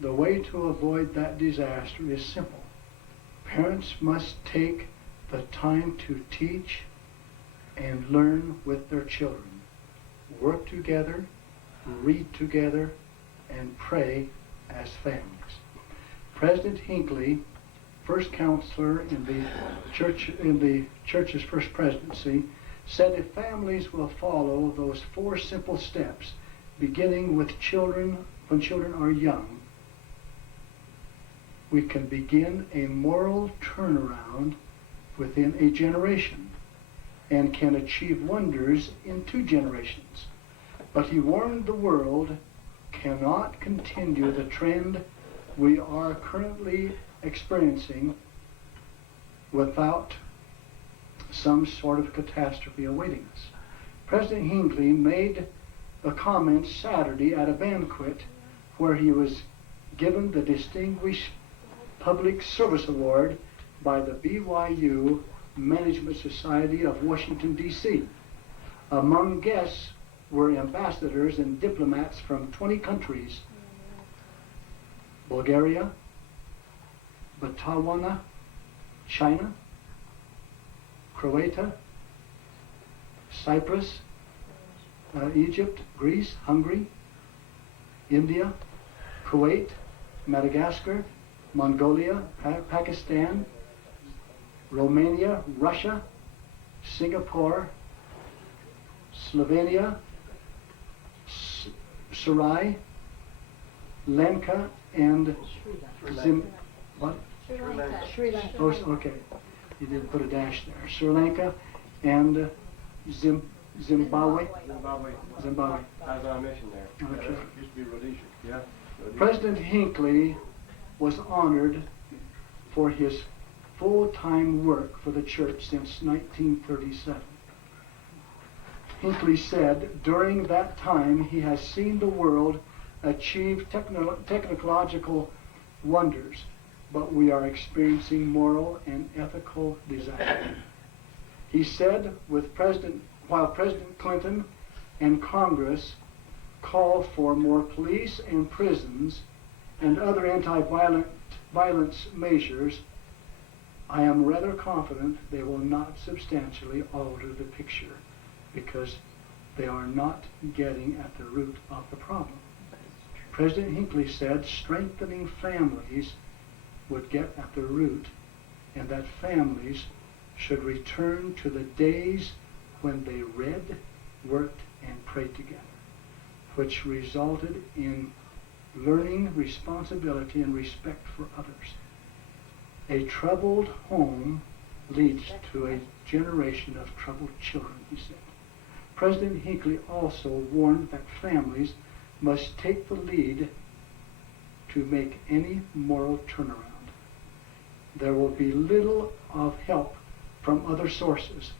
the way to avoid that disaster is simple. Parents must take the time to teach and learn with their children, work together, read together, and pray as families. President Hinckley first counselor in the church's first presidency, said if families will follow those 4 simple steps, beginning with children when children are young, we can begin a moral turnaround within a generation and can achieve wonders in 2 generations. But he warned the world cannot continue the trend we are currently experiencing without some sort of catastrophe awaiting us. President Hinckley made a comment Saturday at a banquet where he was given the Distinguished Public Service Award by the BYU Management Society of Washington, D.C. Among guests were ambassadors and diplomats from 20 countries: Bulgaria, Botswana, China, Croatia, Cyprus, Egypt, Greece, Hungary, India, Kuwait, Madagascar, Mongolia, Pakistan, Romania, Russia, Singapore, Slovenia, Sri Lanka, and what? Sri Lanka. Oh, okay. You didn't put a dash there. Sri Lanka and Zimbabwe. Zimbabwe. How's our mission there? Okay. Used to be Rhodesia. Yeah. President Hinckley was honored for his full-time work for the church since 1937. Hinckley said during that time he has seen the world achieve technological wonders, but we are experiencing moral and ethical disaster. He said while President Clinton and Congress call for more police and prisons and other anti-violence measures, I am rather confident they will not substantially alter the picture because they are not getting at the root of the problem. President Hinckley said strengthening families would get at the root, and that families should return to the days when they read, worked, and prayed together, which resulted in learning responsibility and respect for others. A troubled home leads to a generation of troubled children, he said. President Hinckley also warned that families must take the lead to make any moral turnaround. There will be little of help from other sources,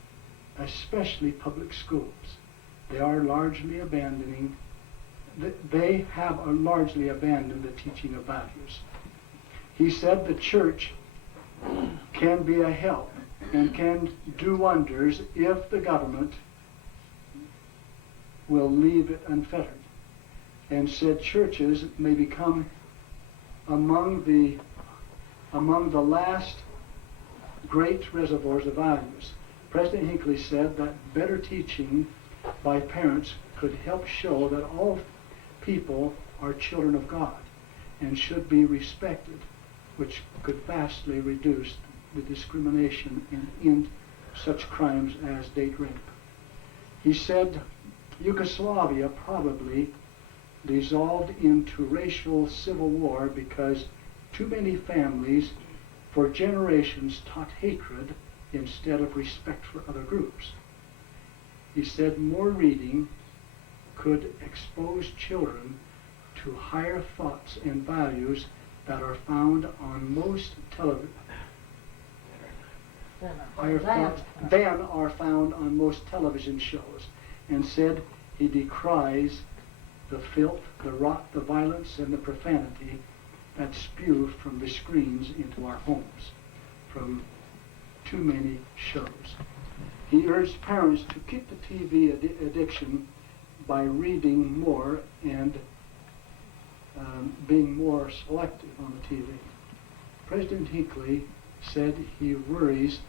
especially public schools. They have largely abandoned the teaching of values. He said the church can be a help and can do wonders if the government will leave it unfettered, and said churches may become among the last great reservoirs of values. President Hinckley said that better teaching by parents could help show that all people are children of God and should be respected, which could vastly reduce the discrimination and end such crimes as date rape. He said Yugoslavia probably dissolved into racial civil war because too many families for generations taught hatred instead of respect for other groups. He said more reading could expose children to higher thoughts and values that are found on most television. Than are found on most television shows, and said he decries the filth, the rot, the violence, and the profanity that spew from the screens into our homes from too many shows. He urged parents to keep the TV addiction by reading more and being more selective on the TV. President Hinckley said he worries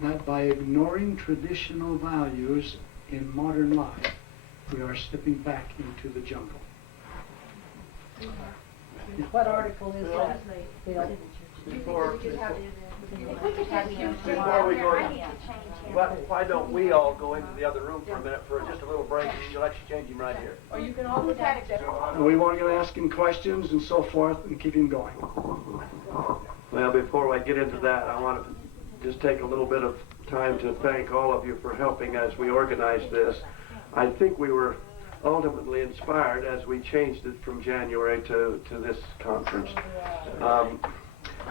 that by ignoring traditional values in modern life, we are slipping back into the jungle. What article is that, Bill? Before If we could have you Before we go, why don't we all go into the other room for a minute for just a little break, and you'll let you change him right here. Or you can all go down together. And we want to get asking questions and so forth and keep him going. Well, before I get into that, I want to just take a little bit of time to thank all of you for helping as we organized this. I think we were ultimately inspired as we changed it from January to this conference.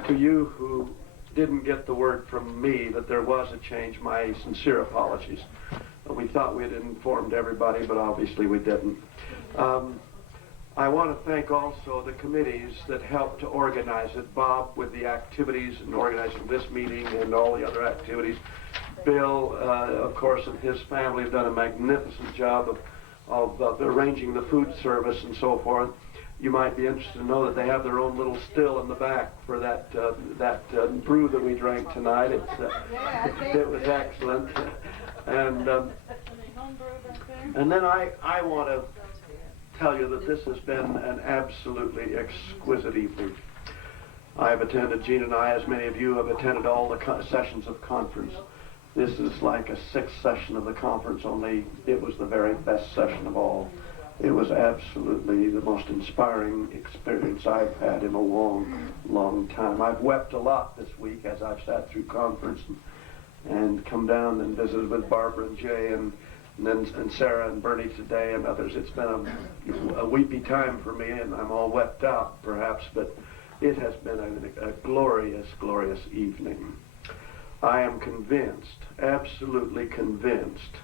To you who didn't get the word from me that there was a change, my sincere apologies. We thought we had informed everybody, but obviously we didn't. I want to thank also the committees that helped to organize it. Bob with the activities and organizing this meeting and all the other activities. Bill, of course, and his family have done a magnificent job of arranging the food service and so forth. You might be interested to know that they have their own little still in the back for that brew that we drank tonight. It was excellent. And then I want to tell you that this has been an absolutely exquisite evening. I've attended, Gene and I, as many of you have attended all the sessions of conference. This is like a sixth session of the conference, only it was the very best session of all. It was absolutely the most inspiring experience I've had in a long, long time. I've wept a lot this week as I've sat through conference and come down and visited with Barbara and Jay and Sarah and Bernie today and others. It's been a weepy time for me, and I'm all wept out, perhaps, but it has been a glorious, glorious evening. I am convinced, absolutely convinced,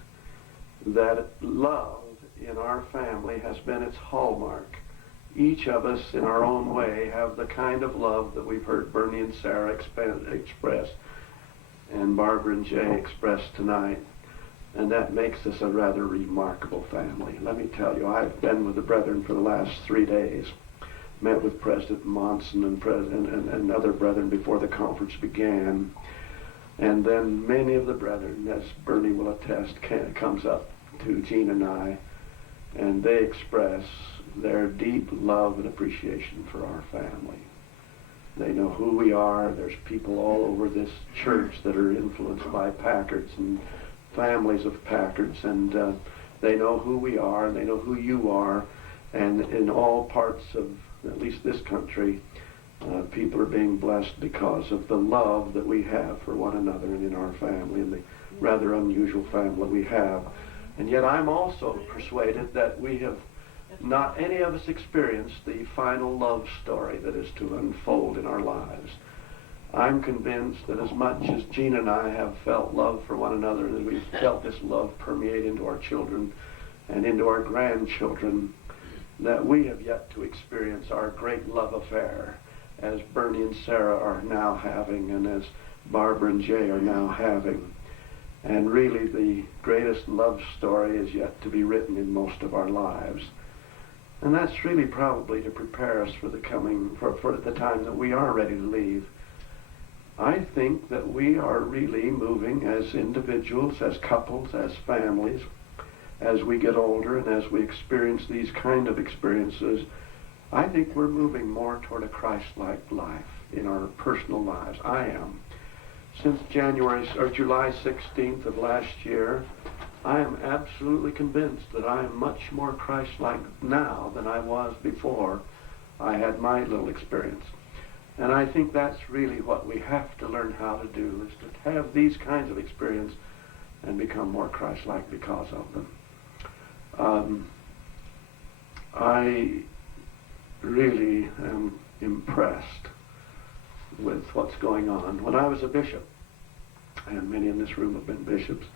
that love in our family has been its hallmark. Each of us, in our own way, have the kind of love that we've heard Bernie and Sarah express, and Barbara and Jay express tonight. And that makes us a rather remarkable family. Let me tell you, I've been with the brethren for the last 3 days. Met with President Monson and other brethren before the conference began. And then many of the brethren, as Bernie will attest, comes up to Gene and I, and they express their deep love and appreciation for our family. They know who we are. There's people all over this church that are influenced by Packards and families of Packards, and they know who we are, and they know who you are, and in all parts of at least this country, people are being blessed because of the love that we have for one another and in our family and the rather unusual family we have. And yet I'm also persuaded that we have not any of us experienced the final love story that is to unfold in our lives. I'm convinced that as much as Gene and I have felt love for one another, and we've felt this love permeate into our children and into our grandchildren, that we have yet to experience our great love affair as Bernie and Sarah are now having, and as Barbara and Jay are now having. And really the greatest love story is yet to be written in most of our lives. And that's really probably to prepare us for the coming, for the time that we are ready to leave. I think that we are really moving as individuals, as couples, as families, as we get older and as we experience these kind of experiences. I think we're moving more toward a Christ-like life in our personal lives. I am. Since July 16th of last year, I am absolutely convinced that I am much more Christ-like now than I was before I had my little experience. And I think that's really what we have to learn how to do, is to have these kinds of experience and become more Christ-like because of them. I really am impressed with what's going on. When I was a bishop, and many in this room have been bishops,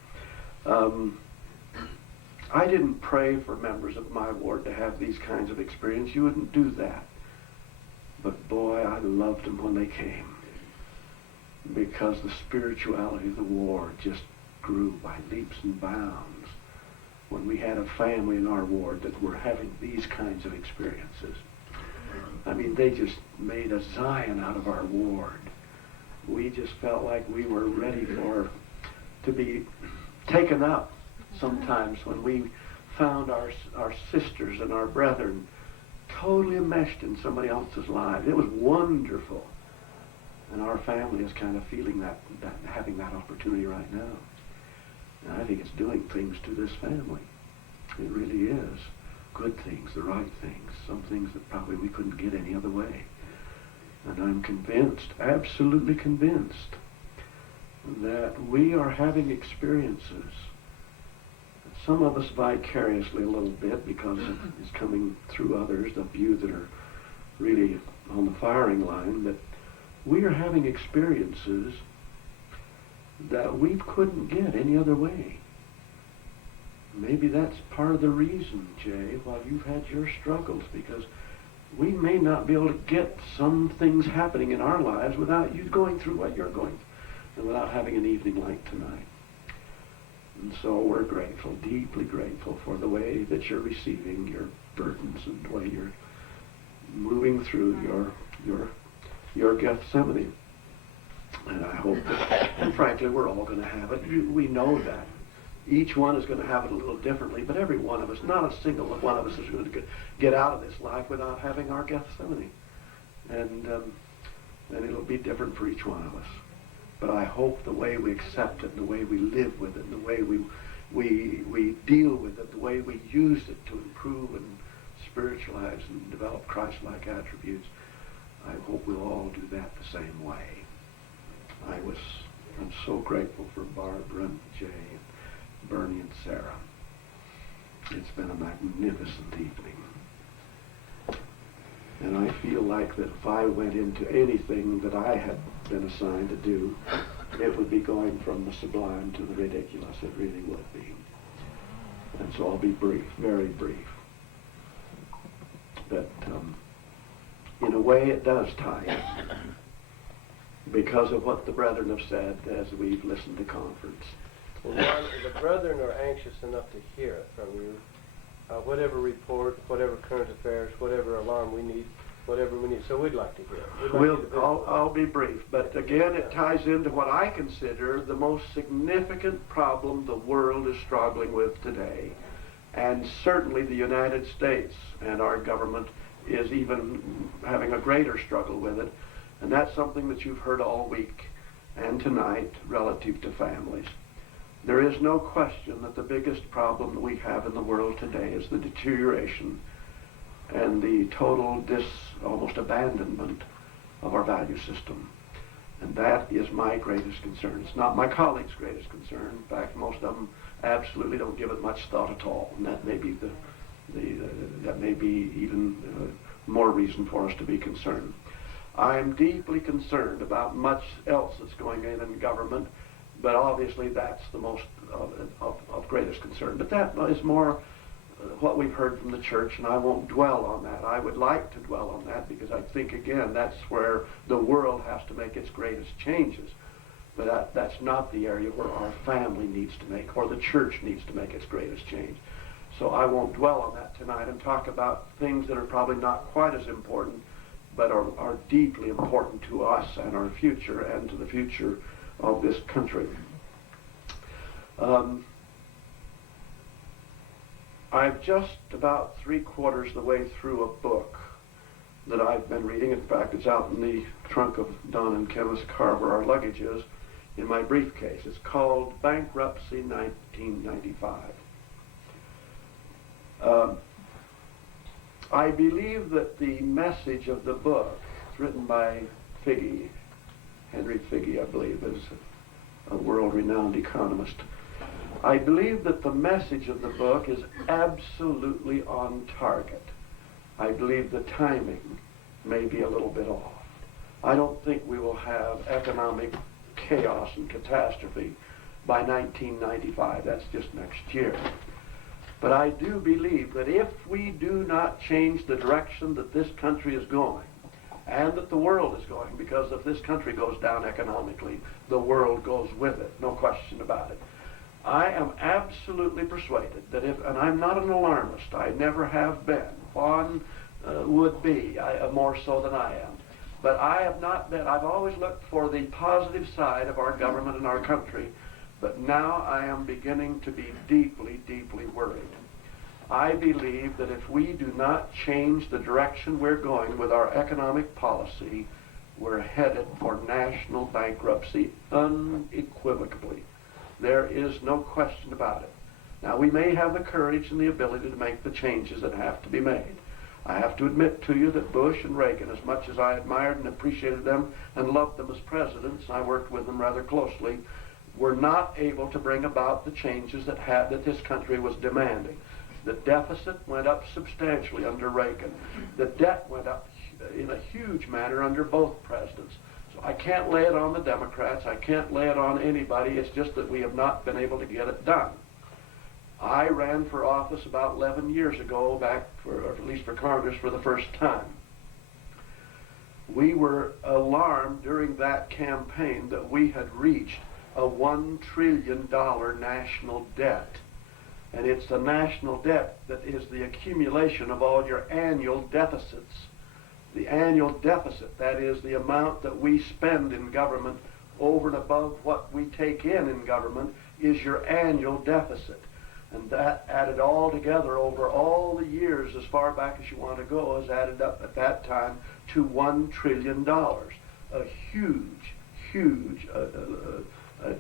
I didn't pray for members of my ward to have these kinds of experience. You wouldn't do that. But boy, I loved them when they came, because the spirituality of the ward just grew by leaps and bounds when we had a family in our ward that were having these kinds of experiences. I mean, they just made a Zion out of our ward. We just felt like we were ready to be taken up sometimes when we found our sisters and our brethren totally enmeshed in somebody else's lives. It was wonderful. And our family is kind of feeling that having that opportunity right now. And I think it's doing things to this family. It really is. Good things, the right things, some things that probably we couldn't get any other way. And I'm convinced, absolutely convinced, that we are having experiences, some of us vicariously a little bit because it's coming through others, the few that are really on the firing line, but we are having experiences that we couldn't get any other way. Maybe that's part of the reason, Jay, why you've had your struggles, because we may not be able to get some things happening in our lives without you going through what you're going through and without having an evening like tonight. And so we're grateful, deeply grateful for the way that you're receiving your burdens and the way you're moving through your Gethsemane. And I hope that, and frankly, we're all going to have it. We know that. Each one is going to have it a little differently, but every one of us, not a single one of us is going to get out of this life without having our Gethsemane. And it'll be different for each one of us. But I hope the way we accept it, and the way we live with it, and the way we deal with it, the way we use it to improve and spiritualize and develop Christ-like attributes, I hope we'll all do that the same way. I'm so grateful for Barbara and Jay and Bernie and Sarah. It's been a magnificent evening. And I feel like that if I went into anything that I had been assigned to do, it would be going from the sublime to the ridiculous. It really would be. And so I'll be brief, very brief. But in a way it does tie in, because of what the brethren have said as we've listened to conference. Well, Ron, the brethren are anxious enough to hear it from you. Whatever report, whatever current affairs, whatever alarm we need, whatever we need. So we'd like to hear it. I'll be brief, but again it ties into what I consider the most significant problem the world is struggling with today. And certainly the United States and our government is even having a greater struggle with it. And that's something that you've heard all week and tonight relative to families. There is no question that the biggest problem that we have in the world today is the deterioration and the total almost abandonment of our value system. And that is my greatest concern. It's not my colleagues' greatest concern. In fact, most of them absolutely don't give it much thought at all. And that may be that may be even more reason for us to be concerned. I am deeply concerned about much else that's going in government, but obviously that's the most of greatest concern. But that is more what we've heard from the church, and I won't dwell on that. I would like to dwell on that because I think, again, that's where the world has to make its greatest changes. But that's not the area where our family needs to make, or the church needs to make its greatest change. So I won't dwell on that tonight and talk about things that are probably not quite as important, but are deeply important to us and our future and to the future of this country. I'm just about 3/4 the way through a book that I've been reading. In fact, it's out in the trunk of Don and Kenneth's car where our luggage is, in my briefcase. It's called Bankruptcy 1995. I believe that the message of the book, it's written by Figge, Henry Figge, I believe, is a world-renowned economist. I believe that the message of the book is absolutely on target. I believe the timing may be a little bit off. I don't think we will have economic chaos and catastrophe by 1995. That's just next year. But I do believe that if we do not change the direction that this country is going, and that the world is going, because if this country goes down economically, the world goes with it, no question about it. I am absolutely persuaded that and I'm not an alarmist, I never have been. Juan would be, more so than I am. But I have not been. I've always looked for the positive side of our government and our country, but now I am beginning to be deeply, deeply worried. I believe that if we do not change the direction we're going with our economic policy, we're headed for national bankruptcy unequivocally. There is no question about it. Now, we may have the courage and the ability to make the changes that have to be made. I have to admit to you that Bush and Reagan, as much as I admired and appreciated them and loved them as presidents, and I worked with them rather closely, were not able to bring about the changes that this country was demanding. The deficit went up substantially under Reagan. The debt went up in a huge manner under both presidents. So I can't lay it on the Democrats. I can't lay it on anybody. It's just that we have not been able to get it done. I ran for office about 11 years ago, or at least for Congress, for the first time. We were alarmed during that campaign that we had reached a $1 trillion national debt. And it's the national debt that is the accumulation of all your annual deficits. The annual deficit, that is the amount that we spend in government over and above what we take in government, is your annual deficit. And that added all together over all the years, as far back as you want to go, has added up at that time to $1 trillion. A huge, huge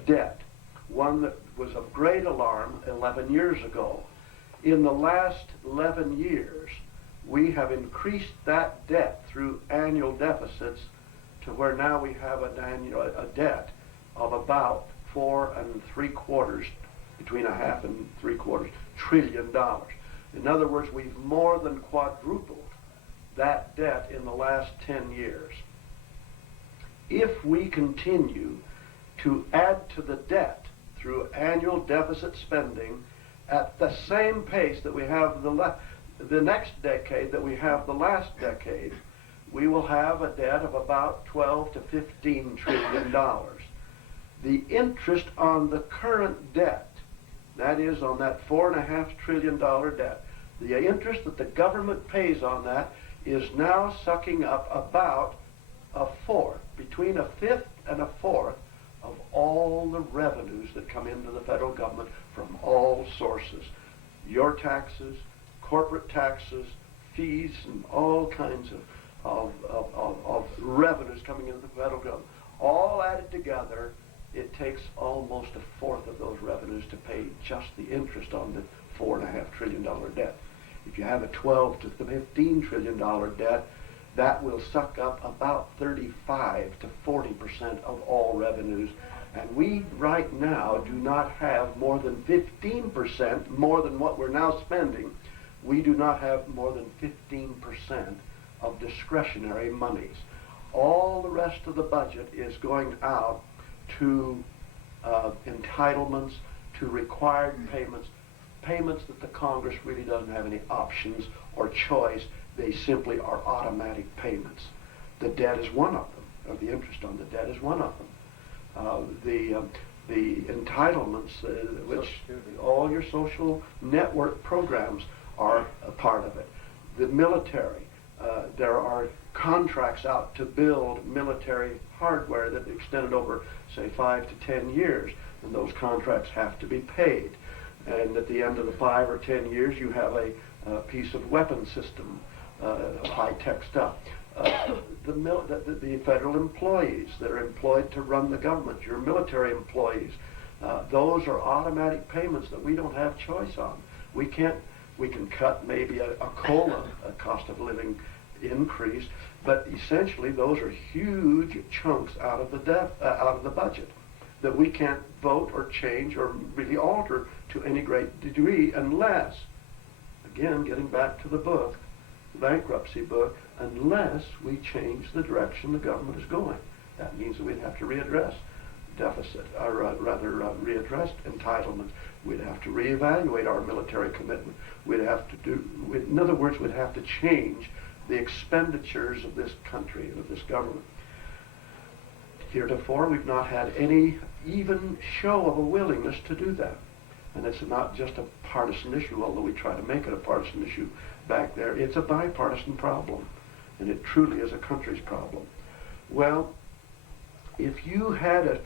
debt. One that was of great alarm 11 years ago. In the last 11 years, we have increased that debt through annual deficits to where now we have a debt of about between $1.5 and $0.75 trillion. In other words, we've more than quadrupled that debt in the last 10 years. If we continue to add to the debt through annual deficit spending at the same pace that we have the next decade that we have the last decade, we will have a debt of about $12 to $15 trillion. The interest on the current debt, that is on that $4.5 trillion debt, the interest that the government pays on that is now sucking up about between a fifth and a fourth of all the revenues that come into the federal government from all sources. Your taxes, corporate taxes, fees, and all kinds of revenues coming into the federal government. All added together, it takes almost a fourth of those revenues to pay just the interest on the $4.5 trillion debt. If you have a $12 to $15 trillion debt, that will suck up about 35 to 40% of all revenues. And we right now do not have more than 15%, more than what we're now spending. We do not have more than 15% of discretionary monies. All the rest of the budget is going out to entitlements, to required payments that the Congress really doesn't have any options or choice. They simply are automatic payments. The debt is one of them, or the interest on the debt is one of them. The entitlements, which all your social network programs are a part of it. The military, there are contracts out to build military hardware that extended over, say, 5 to 10 years, and those contracts have to be paid. And at the end of the 5 or 10 years, you have a piece of weapon system, high-tech stuff. The federal employees that are employed to run the government, your military employees, those are automatic payments that we don't have choice on. We can cut maybe a COLA, a cost of living increase, but essentially those are huge chunks out of the budget that we can't vote or change or really alter to any great degree unless, again, getting back to the book, the bankruptcy book, unless we change the direction the government is going. That means that we'd have to readdress deficit, or rather readdress entitlements. We'd have to reevaluate our military commitment. We'd have to in other words, we'd have to change the expenditures of this country, of this government. Heretofore, we've not had any even show of a willingness to do that. And it's not just a partisan issue, although we try to make it a partisan issue back there. It's a bipartisan problem, and it truly is a country's problem. Well, if you had a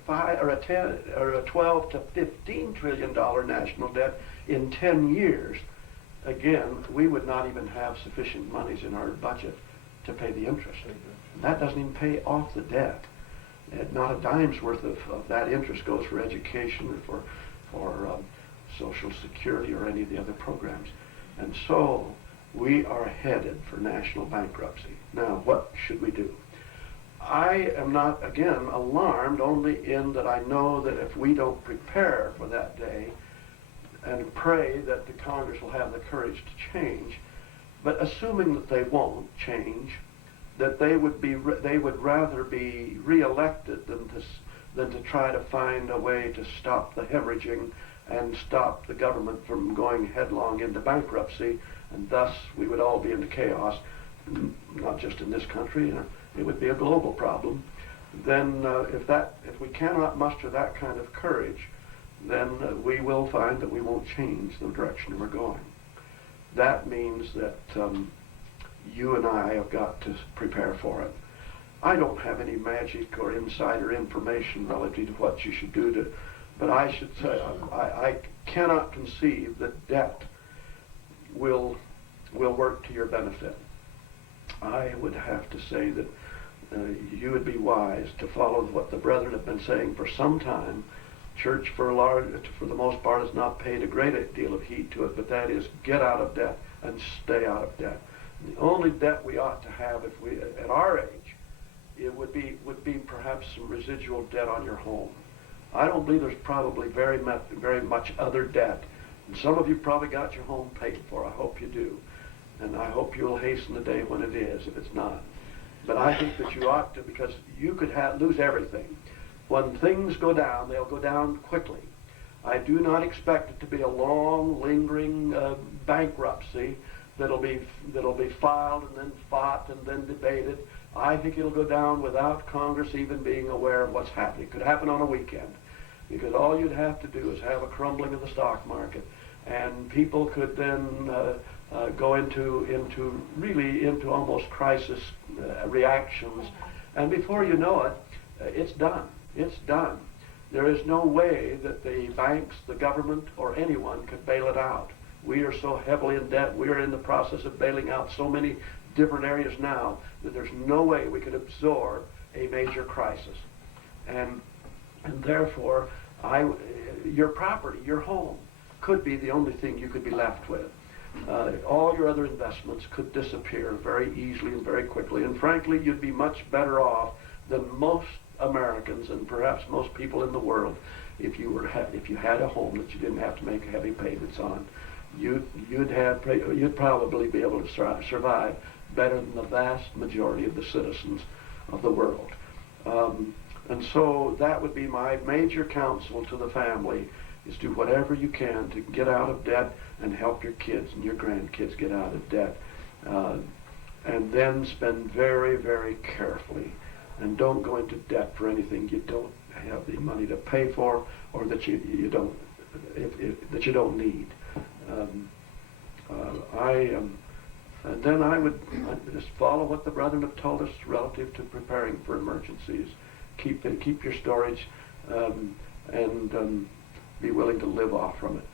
12 to 15 trillion dollar national debt in 10 years, again, we would not even have sufficient monies in our budget to pay the interest. And that doesn't even pay off the debt. Not a dime's worth of that interest goes for education or for Social Security or any of the other programs. And so we are headed for national bankruptcy. Now, what should we do? I am not, again, alarmed only in that I know that if we don't prepare for that day and pray that the Congress will have the courage to change, but assuming that they won't change, that they would rather be reelected than to try to find a way to stop the hemorrhaging and stop the government from going headlong into bankruptcy, and thus we would all be into chaos, not just in this country, it would be a global problem. Then if we cannot muster that kind of courage, then we will find that we won't change the direction we're going. That means that you and I have got to prepare for it. I don't have any magic or insider information relative to what you should do but I should say I cannot conceive that debt will work to your benefit. I would have to say that you would be wise to follow what the brethren have been saying for some time. Church, for the most part, has not paid a great deal of heed to it, but that is, get out of debt and stay out of debt. The only debt we ought to have, if we, at our age, it would be perhaps some residual debt on your home. I don't believe there's probably very much other debt. And some of you probably got your home paid for. I hope you do. And I hope you'll hasten the day when it is, if it's not. But I think that you ought to, because you could lose everything. When things go down, they'll go down quickly. I do not expect it to be a long, lingering bankruptcy that'll be filed and then fought and then debated. I think it'll go down without Congress even being aware of what's happening. It could happen on a weekend, because all you'd have to do is have a crumbling of the stock market, and people could then go into almost crisis reactions, and before you know it, it's done. It's done. There is no way that the banks, the government, or anyone could bail it out. We are so heavily in debt. We are in the process of bailing out so many different areas now that there's no way we could absorb a major crisis. And therefore, your property, your home, could be the only thing you could be left with. All your other investments could disappear very easily and very quickly. And frankly, you'd be much better off than most Americans and perhaps most people in the world if you had a home that you didn't have to make heavy payments on. You'd probably be able to survive better than the vast majority of the citizens of the world. And so that would be my major counsel to the family, is do whatever you can to get out of debt and help your kids and your grandkids get out of debt. And then spend very, very carefully. And don't go into debt for anything you don't have the money to pay for, or that you don't need. And then I'd just follow what the brethren have told us relative to preparing for emergencies. Keep your storage, and be willing to live off from it.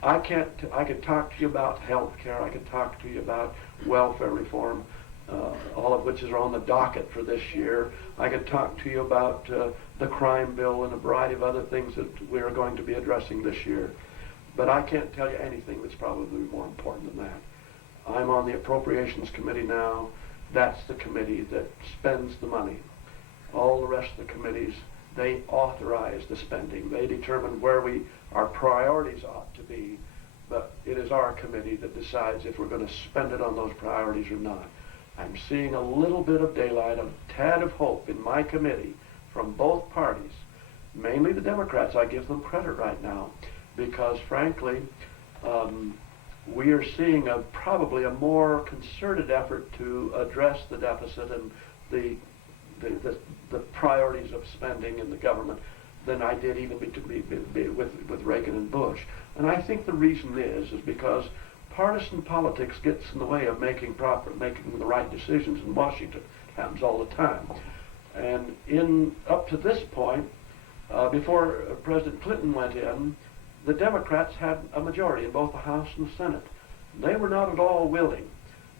I could talk to you about health care. I could talk to you about welfare reform, all of which is on the docket for this year. I could talk to you about the crime bill and a variety of other things that we are going to be addressing this year. But I can't tell you anything that's probably more important than that. I'm on the Appropriations Committee now. That's the committee that spends the money. All the rest of the committees, they authorize the spending. They determine where our priorities ought to be. But it is our committee that decides if we're going to spend it on those priorities or not. I'm seeing a little bit of daylight, a tad of hope in my committee from both parties. Mainly the Democrats, I give them credit right now, because frankly, we are seeing probably a more concerted effort to address the deficit and the priorities of spending in the government than I did even with Reagan and Bush. And I think the reason is because partisan politics gets in the way of making the right decisions in Washington. It happens all the time. And up to this point, before President Clinton went in, the Democrats had a majority in both the House and the Senate. They were not at all willing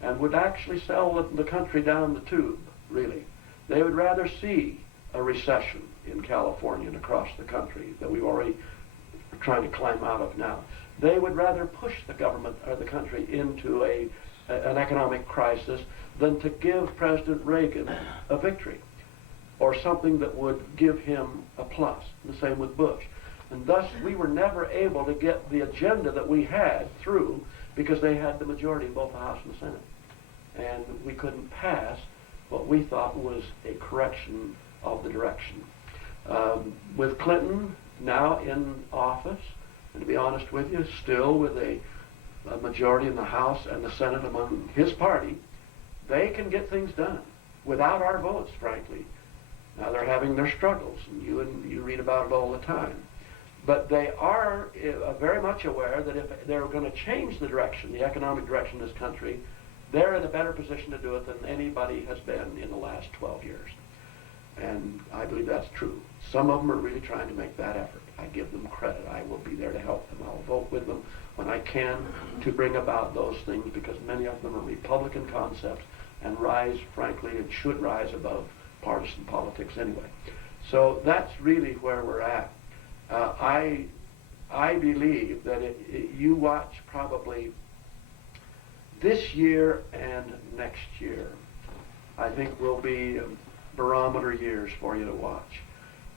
and would actually sell the country down the tube, really. They would rather see a recession in California and across the country that we've already trying to climb out of now. They would rather push the government or the country into an economic crisis than to give President Reagan a victory or something that would give him a plus. The same with Bush. And thus we were never able to get the agenda that we had through because they had the majority in both the House and the Senate. And we couldn't pass what we thought was a correction of the direction. With Clinton now in office, and to be honest with you, still with a majority in the House and the Senate among his party, they can get things done without our votes, frankly. Now they're having their struggles, and you read about it all the time. But they are very much aware that if they're going to change the direction, the economic direction of this country, they're in a better position to do it than anybody has been in the last 12 years. And I believe that's true. Some of them are really trying to make that effort. I give them credit. I will be there to help them. I'll vote with them when I can to bring about those things because many of them are Republican concepts and rise, frankly, and should rise above partisan politics anyway. So that's really where we're at. I believe that you watch probably this year and next year, I think will be barometer years for you to watch.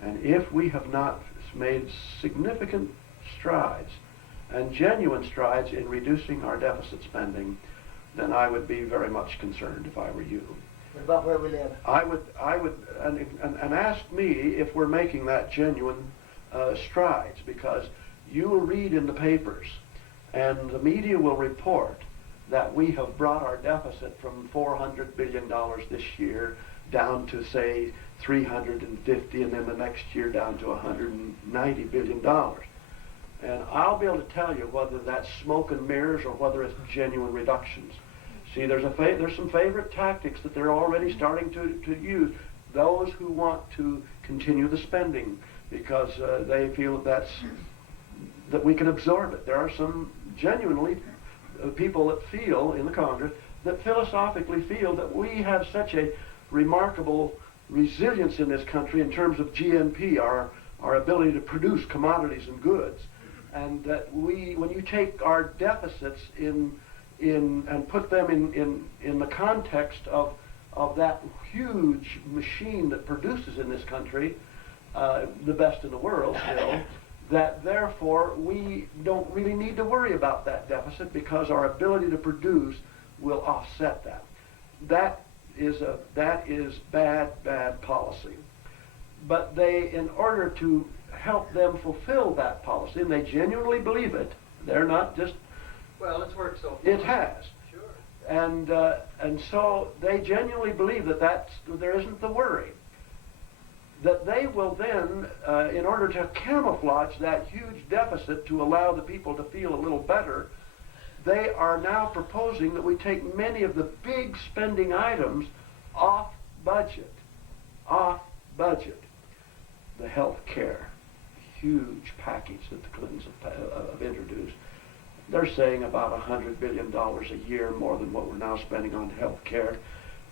And if we have not made significant strides and genuine strides in reducing our deficit spending, then I would be very much concerned if I were you. What about where we live? I would, and ask me if we're making that genuine strides, because you will read in the papers and the media will report that we have brought our deficit from $400 billion this year down to, say, 350, and then the next year down to $190 billion. And I'll be able to tell you whether that's smoke and mirrors or whether it's genuine reductions. See, there's some favorite tactics that they're already starting to use. Those who want to continue the spending because they feel that we can absorb it. There are some genuinely people that feel in the Congress that philosophically feel that we have such a remarkable resilience in this country in terms of GNP, our ability to produce commodities and goods, and that when you take our deficits and put them in the context of that huge machine that produces in this country, the best in the world still, that therefore we don't really need to worry about that deficit because our ability to produce will offset that. That is bad policy. But they, in order to help them fulfill that policy, and they genuinely believe it, they're not just... Well, it's worked so far. It has. Sure. And so they genuinely believe that there isn't the worry. That they will then, in order to camouflage that huge deficit to allow the people to feel a little better, they are now proposing that we take many of the big spending items off budget. Off budget. The health care, huge package that the Clintons have introduced. They're saying about $100 billion a year more than what we're now spending on health care.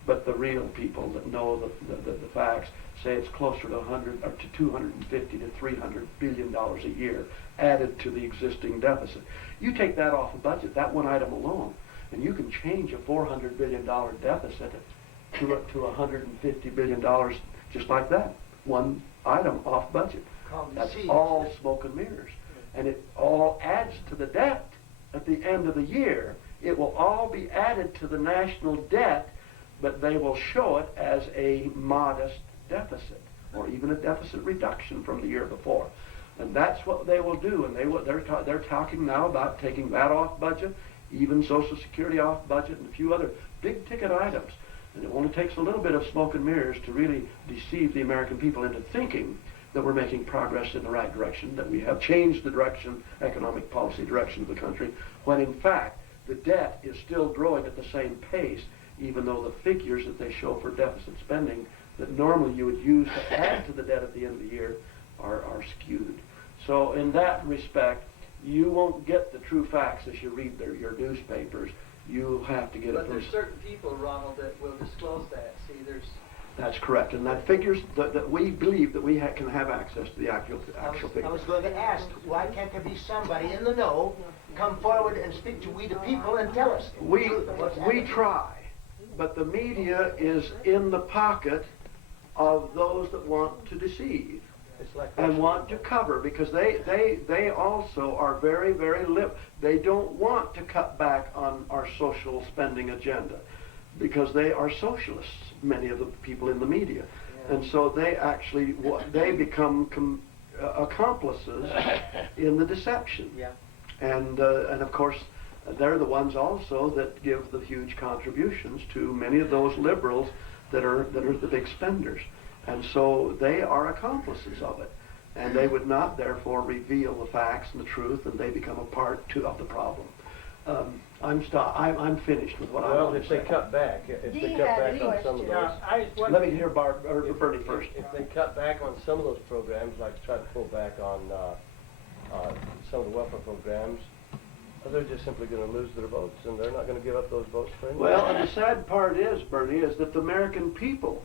But the real people that know the facts say it's closer to 100 or to 250 to 300 billion dollars a year added to the existing deficit. You take that off the budget, that one item alone, and you can change a $400 billion deficit to $150 billion just like that. One item off budget. That's all smoke and mirrors. And it all adds to the debt at the end of the year. It will all be added to the national debt, but they will show it as a modest deficit or even a deficit reduction from the year before. And that's what they will do. And they're talking now about taking that off budget, even Social Security off budget, and a few other big ticket items. And it only takes a little bit of smoke and mirrors to really deceive the American people into thinking that we're making progress in the right direction, that we have changed the direction, economic policy direction of the country, when in fact the debt is still growing at the same pace, even though the figures that they show for deficit spending that normally you would use to add to the debt at the end of the year are skewed. So in that respect, you won't get the true facts as you read your newspapers. you'll have to get But it from... there's certain people, Ronald, that will disclose that. See, there's... That's correct, and that figures that we believe that we can have access to the actual I figures. was going to ask, why can't there be somebody in the know come forward and speak to we the people and tell us the We truth of what's happening? try, but the media is in the pocket of those that want to deceive It's like and want to cover, because they also are very, very they don't want to cut back on our social spending agenda, because they are socialists, many of the people in the media. And so they actually, they become accomplices in the deception. Yeah. And of course, they're the ones also that give the huge contributions to many of those liberals that are the big spenders. And so they are accomplices of it. And they would not therefore reveal the facts and the truth, and they become a part of the problem. I'm finished with what I Well, want if to they say. got back on some of those. Yeah, I just want Let me hear Bernie first. If they cut back on some of those programs, like try to pull back on some of the welfare programs, they're just simply going to lose their votes, and they're not going to give up those votes for anyone. Well, and the sad part is, Bernie, is that the American people,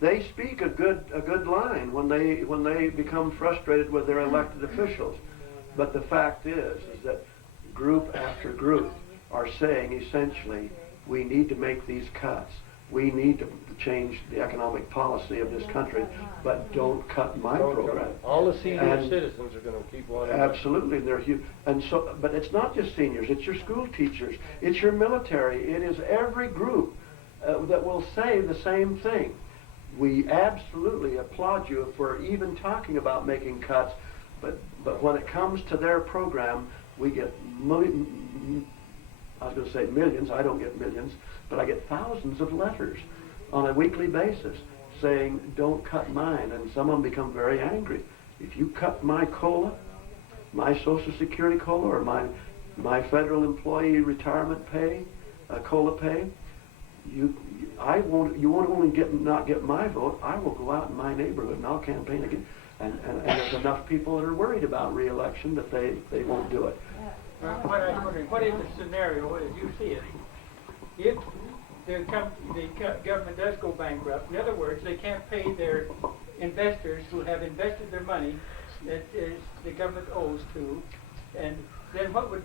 they speak a good line when they become frustrated with their elected officials. But the fact is that group after group are saying essentially, we need to make these cuts. We need to change the economic policy of this country, but don't cut my program. All the senior And citizens are going to keep wanting. absolutely, they're huge. And so, but it's not just seniors. It's your school teachers. It's your military. It is every group that will say the same thing. We absolutely applaud you for even talking about making cuts, but when it comes to their program, we get I was going to say millions. I don't get millions, but I get thousands of letters on a weekly basis saying, don't cut mine, and some of them become very angry. If you cut my COLA, my Social Security COLA, or my federal employee retirement pay, COLA pay, you won't only not get my vote, I will go out in my neighborhood and I'll campaign again. And there's enough people that are worried about re-election that they won't do it. what I'm wondering, what is the scenario as you see it? If the government does go bankrupt, in other words, they can't pay their investors who have invested their money that the government owes to, and then what would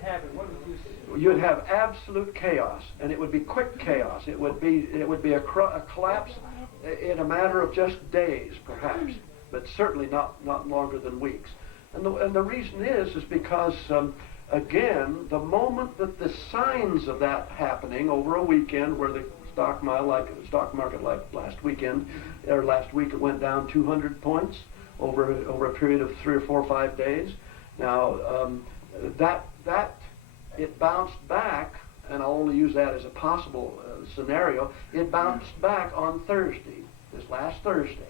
happen? What would you say? You'd have absolute chaos, and it would be quick chaos. It would be a collapse in a matter of just days, perhaps, but certainly not longer than weeks. And the reason is because again, the moment that the signs of that happening over a weekend, where the stock market like last weekend or last week, it went down 200 points over a period of 3 or 4 or 5 days. Now that it bounced back, and I'll only use that as a possible scenario. It bounced back on Thursday, this last Thursday,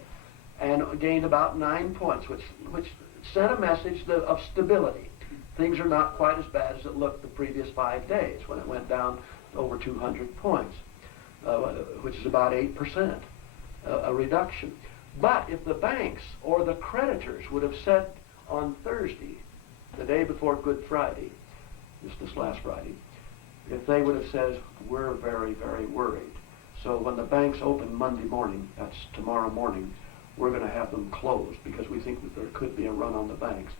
and gained about 9 points, which sent a message of stability. Things are not quite as bad as it looked the previous 5 days when it went down over 200 points, which is about 8%, a reduction. But if the banks or the creditors would have said on Thursday, the day before Good Friday, this last Friday, if they would have said, we're very, very worried. So when the banks open Monday morning, that's tomorrow morning, we're going to have them closed because we think that there could be a run on the banks.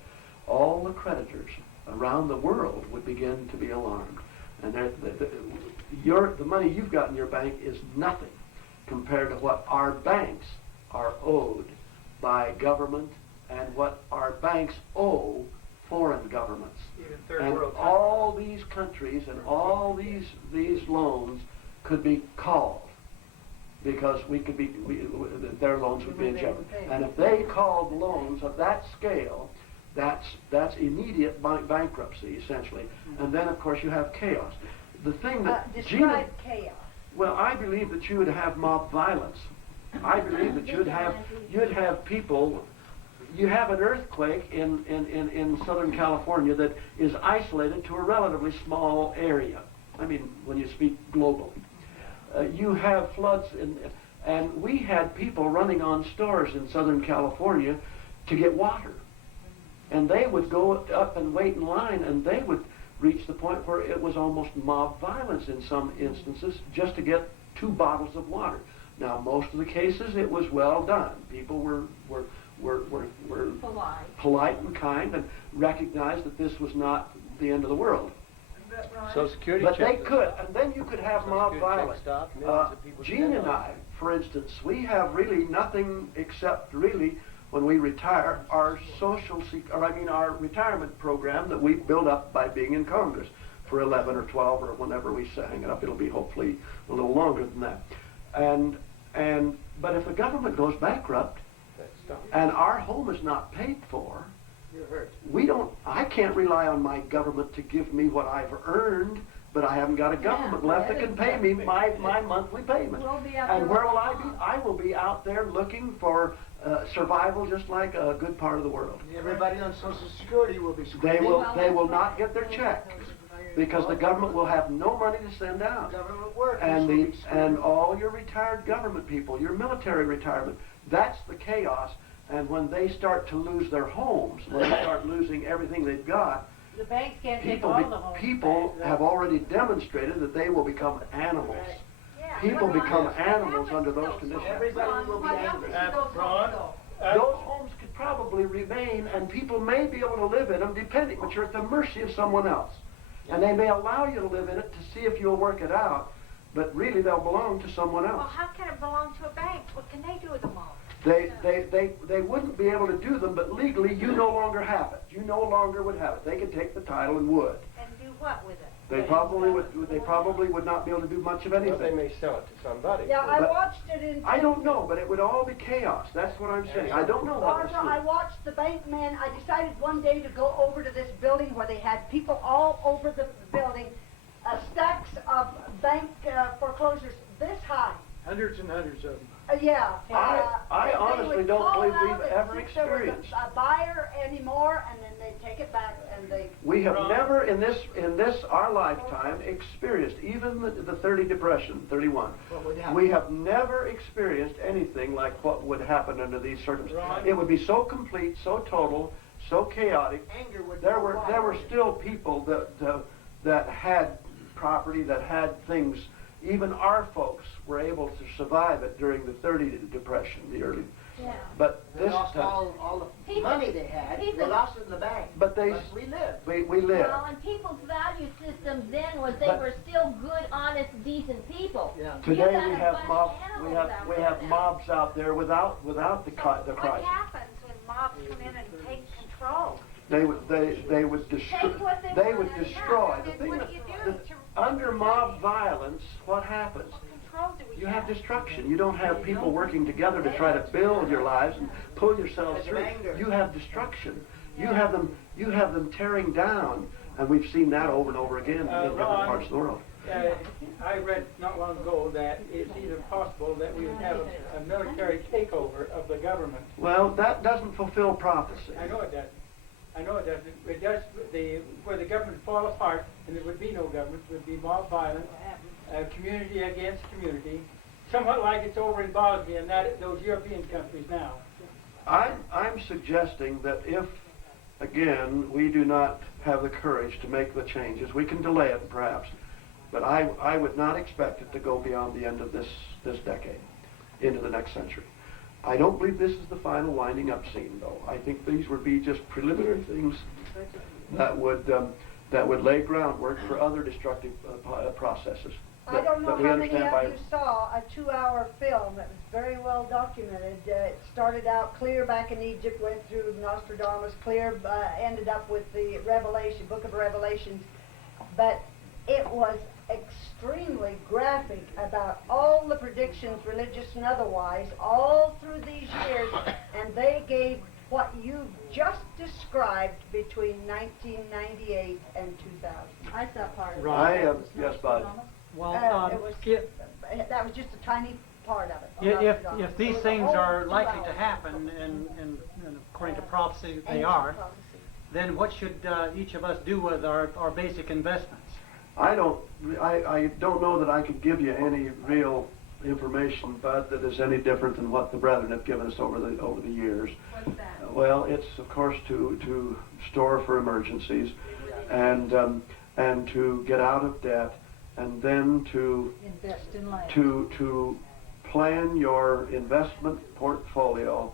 All the creditors around the world would begin to be alarmed. And the money you've got in your bank is nothing compared to what our banks are owed by government and what our banks owe foreign governments. Even third And world all these countries and all these loans could be called because their loans would be in jeopardy. And if they called loans of that scale, that's immediate bankruptcy, essentially. And then, of course, you have chaos. The thing that Describe chaos. well, I believe that you would have mob violence. I believe that you'd have people. You have an earthquake in Southern California that is isolated to a relatively small area. I mean, when you speak globally. You have floods, and we had people running on stores in Southern California to get water. And they would go up and wait in line, and they would reached the point where it was almost mob violence in some instances just to get 2 bottles of water. Now, most of the cases, it was well done. People were polite and kind and recognized that this was not the end of the world. Social Security But they check could, and then you could have Social mob Security check violence. stopped, millions of people Gene depend and on I, for instance, we have really nothing except really when we retire our our retirement program that we build up by being in Congress for 11 or 12 or whenever we hang it up. It'll be hopefully a little longer than that. But if the government goes bankrupt and our home is not paid for, You're hurt. I can't rely on my government to give me what I've earned, but I haven't got a government left that can pay me my monthly payment. We'll be out And there where will all I be? I will be out there looking for survival just like a good part of the world. Everybody on Social Security will be They will not get their checks because the government will have no money to send out. Government workers And all your retired government people, your military retirement, that's the chaos. And when they start to lose their homes, when they start losing everything they've got, The banks can't take people, all the homes people back. have already demonstrated that they will become animals. People become animals under those conditions. Everybody will be angry. Ron, Those homes could probably remain, and people may be able to live in them, depending, but you're at the mercy of someone else. And they may allow you to live in it to see if you'll work it out, but really they'll belong to someone Well, else. how can it belong to a bank? What can they do with them all? They wouldn't be able to do them, but legally you no longer have it. You no longer would have it. They could take the title and would. And do what with it? They probably would not be able to do much of Well, they anything. may sell it to somebody. Yeah, I But- watched it in. I don't know, but it would all be chaos. That's what I'm saying. I don't know what Barbara, I this is. watched the bank men. I decided one day to go over to this building where they had people all over the building, stacks of bank foreclosures this high. hundreds and hundreds of them. Yeah. I they honestly would don't call believe out we've and ever see if there was experienced. a buyer anymore, and then they'd take it back and they. We have never in this our lifetime experienced even the 30 Depression, 31. We have never experienced anything like what would happen under these circumstances. It would be so complete, so total, so chaotic. Anger would There were still people that had property, that had things. Even our folks were able to survive it during the 30 Depression, the early. Yeah. But They this lost time, all the money they had. They People- lost it in the bank. but we lived. we live. Well, and people's value systems then was they But- were still good, honest, decent people. Yeah. Today got we a have bunch of mobs. animals out We there have now. mobs out there without the What crisis. happens when mobs come in and take control? They would destroy. Take what they They want would out of destroy. that. The Then thing what do you do that- to under mob violence, what happens? what control do we You have destruction. You don't have people working together to try to build your lives and pull yourselves through. You have destruction. You have them tearing down, and we've seen that over and over again in different Ron, parts of the world. I read not long ago that it's even possible that we would have a military takeover of the government. Well, that doesn't fulfill prophecy. I know it doesn't. It does. Where the government fall apart and there would be no government, there would be mob violence, community against community, somewhat like it's over in Bosnia and those European countries now. I'm suggesting that if, again, we do not have the courage to make the changes, we can delay it perhaps, but I would not expect it to go beyond the end of this decade, into the next century. I don't believe this is the final winding up scene, though. I think these would be just preliminary things that would lay groundwork for other destructive processes. I don't know that we how many understand of by you saw a 2-hour film that was very well documented. It started out clear back in Egypt, went through Nostradamus, clear, ended up with the Revelation, Book of Revelations. But it was extremely graphic about all the predictions, religious and otherwise, all through these years, and they gave what you just described between 1998 and 2000. I saw part of it. Yes, Bud. Well, It was, that was just a tiny part of it. if these things are likely to happen, and according to prophecy they are, then what should each of us do with our basic investments? I don't know that I could give you any real information, Bud, that is any different than what the brethren have given us over the years. What's that? Well, it's of course to store for emergencies, and and to get out of debt, and then to Invest in life. to plan your investment portfolio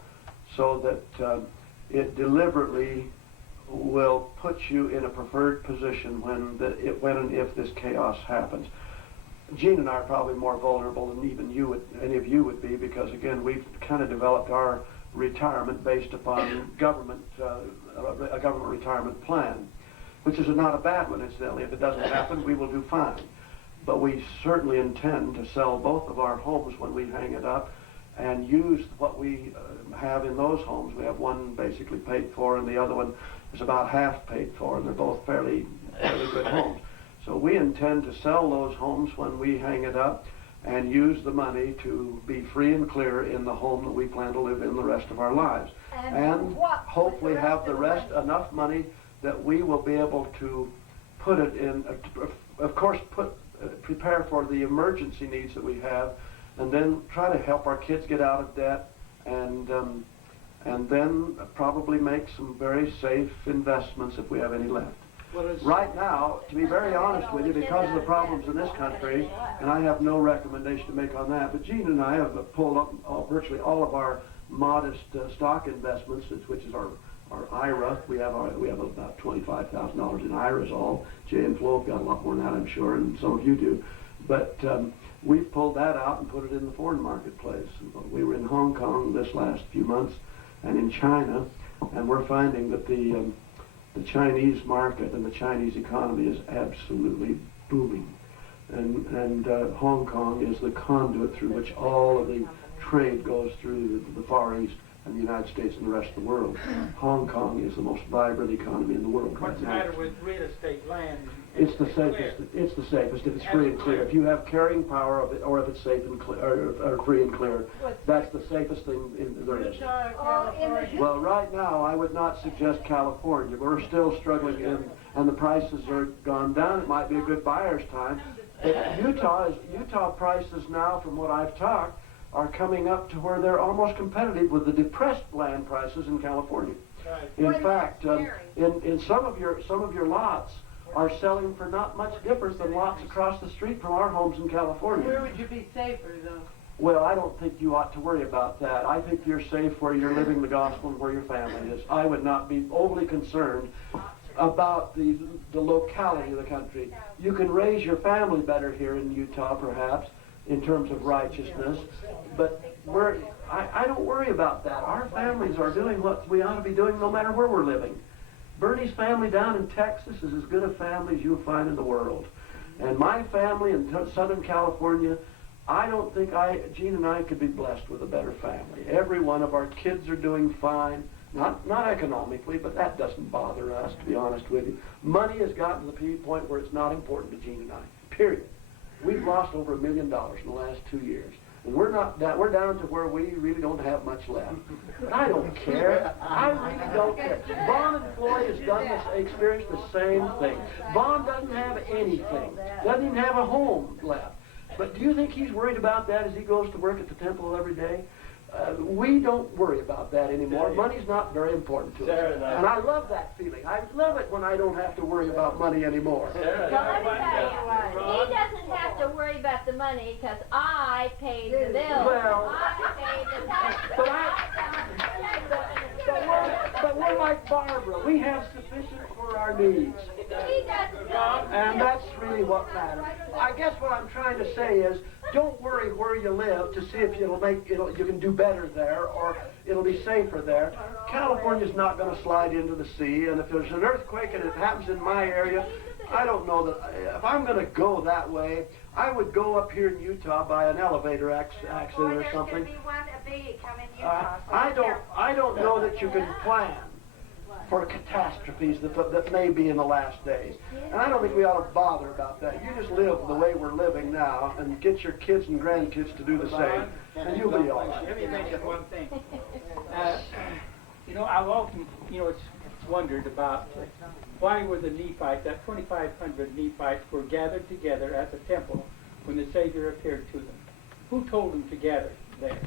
so that it deliberately will put you in a preferred position when and if this chaos happens. Gene and I are probably more vulnerable than even any of you would be, because again, we've kind of developed our retirement based upon a government retirement plan, which is not a bad one, incidentally. If it doesn't happen, we will do fine. But we certainly intend to sell both of our homes when we hang it up and use what we have in those homes. We have one basically paid for and the other one is about half paid for, and they're both fairly good homes. So we intend to sell those homes when we hang it up and use the money to be free and clear in the home that we plan to live in the rest of our lives. And hopefully have the rest enough money that we will be able to put it in, of course, prepare for the emergency needs that we have, and then try to help our kids get out of debt, and then probably make some very safe investments if we have any left. Right now, to be very honest with you, because of the problems in this country, and I have no recommendation to make on that, but Gene and I have pulled up virtually all of our modest stock investments, which is our IRA. We have about $25,000 in IRAs all. Jay and Flo have got a lot more than that, I'm sure, and some of you do. But we've pulled that out and put it in the foreign marketplace. We were in Hong Kong this last few months and in China, and we're finding that the Chinese market and the Chinese economy is absolutely booming. And Hong Kong is the conduit through which all of the trade goes through the Far East and the United States and the rest of the world. Hong Kong is the most vibrant economy in the world right now. What's the matter with real estate land? It's the safest. It's the safest if it's free and clear. If you have carrying power of it, or if it's safe and clear, or free and clear, that's the safest thing there is. Well, right now, I would not suggest California. We're still struggling, and the prices are gone down. It might be a good buyer's time. But Utah prices now, from what I've talked, are coming up to where they're almost competitive with the depressed land prices in California. In fact, in some of your lots are selling for not much difference than lots across the street from our homes in California. Where would you be safer, though? Well, I don't think you ought to worry about that. I think you're safe where you're living the gospel and where your family is. I would not be overly concerned about the locality of the country. You can raise your family better here in Utah, perhaps, in terms of righteousness, but I don't worry about that. Our families are doing what we ought to be doing no matter where we're living. Bernie's family down in Texas is as good a family as you'll find in the world. And my family in Southern California, I don't think Gene and I could be blessed with a better family. Every one of our kids are doing fine. Not economically, but that doesn't bother us, to be honest with you. Money has gotten to the point where it's not important to Gene and I, period. We've lost over $1 million in the last 2 years. And we're down to where we really don't have much left. But I don't care. I really don't care. Vaughn and Floyd has experienced the same thing. Vaughn doesn't have anything. Doesn't even have a home left. But do you think he's worried about that as he goes to work at the temple every day? We don't worry about that anymore. Money's not very important to us. And I love that feeling. I love it when I don't have to worry about money anymore. Well, let me tell you, he doesn't have to worry about the money because I paid the bills. Well, I paid the taxes. But we're like Barbara. We have sufficient for our needs. He doesn't know. And that's really what matters. I guess what I'm trying to say is, don't worry where you live to see if you can do better there or it'll be safer there. California's not going to slide into the sea, and if there's an earthquake and it happens in my area, I don't know that if I'm going to go that way, I would go up here in Utah by an elevator accident or something. I don't know that you can plan for catastrophes that may be in the last days. And I don't think we ought to bother about that. You just live the way we're living now and get your kids and grandkids to do the same, and you'll be all right. Let me mention one thing. I've often, wondered about why were the Nephites, that 2,500 Nephites were gathered together at the temple when the Savior appeared to them. Who told them to gather there?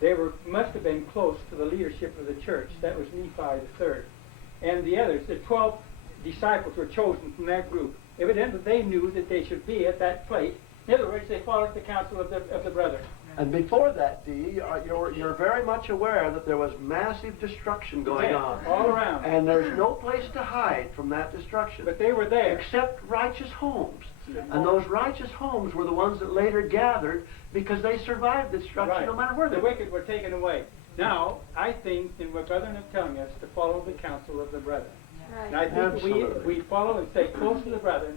They must have been close to the leadership of the church. That was Nephi the third. And the others, the 12 disciples were chosen from that group. Evidently, they knew that they should be at that place. In other words, they followed the counsel of the brethren. And before that, Dee, you're very much aware that there was massive destruction going on. All around. And there's no place to hide from that destruction. But they were there. Except righteous homes. And those righteous homes were the ones that later gathered because they survived the destruction no matter where they the were. wicked were taken away. Now, I think that what brethren are telling us to follow the counsel of the brethren. Right. And I think we follow and stay close to the brethren.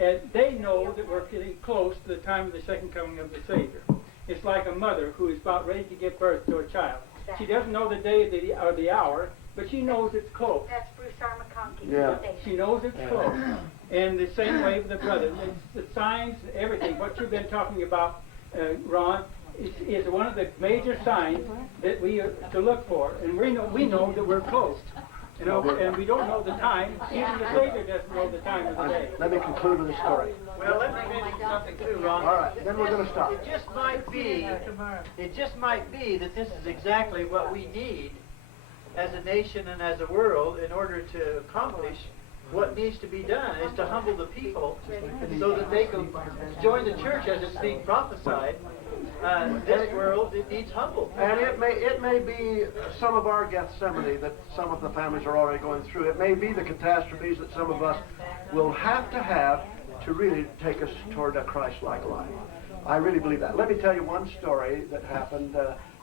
And they know that we're getting close to the time of the second coming of the Savior. It's like a mother who is about ready to give birth to a child. She doesn't know the day or the hour, but she knows it's close. That's Bruce R. McConkie. Yeah. She knows it's close. And the same way with the brethren. It's the signs, everything. What you've been talking about, Ron, is one of the major signs that we are to look for. And we know that we're close. You know, and we don't know the time. Even the Savior doesn't know the time of the day. Let me conclude with a story. Well, let me mention something too, Ron. All right, then we're going to stop. It just might be that this is exactly what we need as a nation and as a world in order to accomplish what needs to be done, is to humble the people so that they can join the church as it's being prophesied. This world, it needs humble. And it may be some of our Gethsemane that some of the families are already going through. It may be the catastrophes that some of us will have to really take us toward a Christ-like life. I really believe that. Let me tell you one story that happened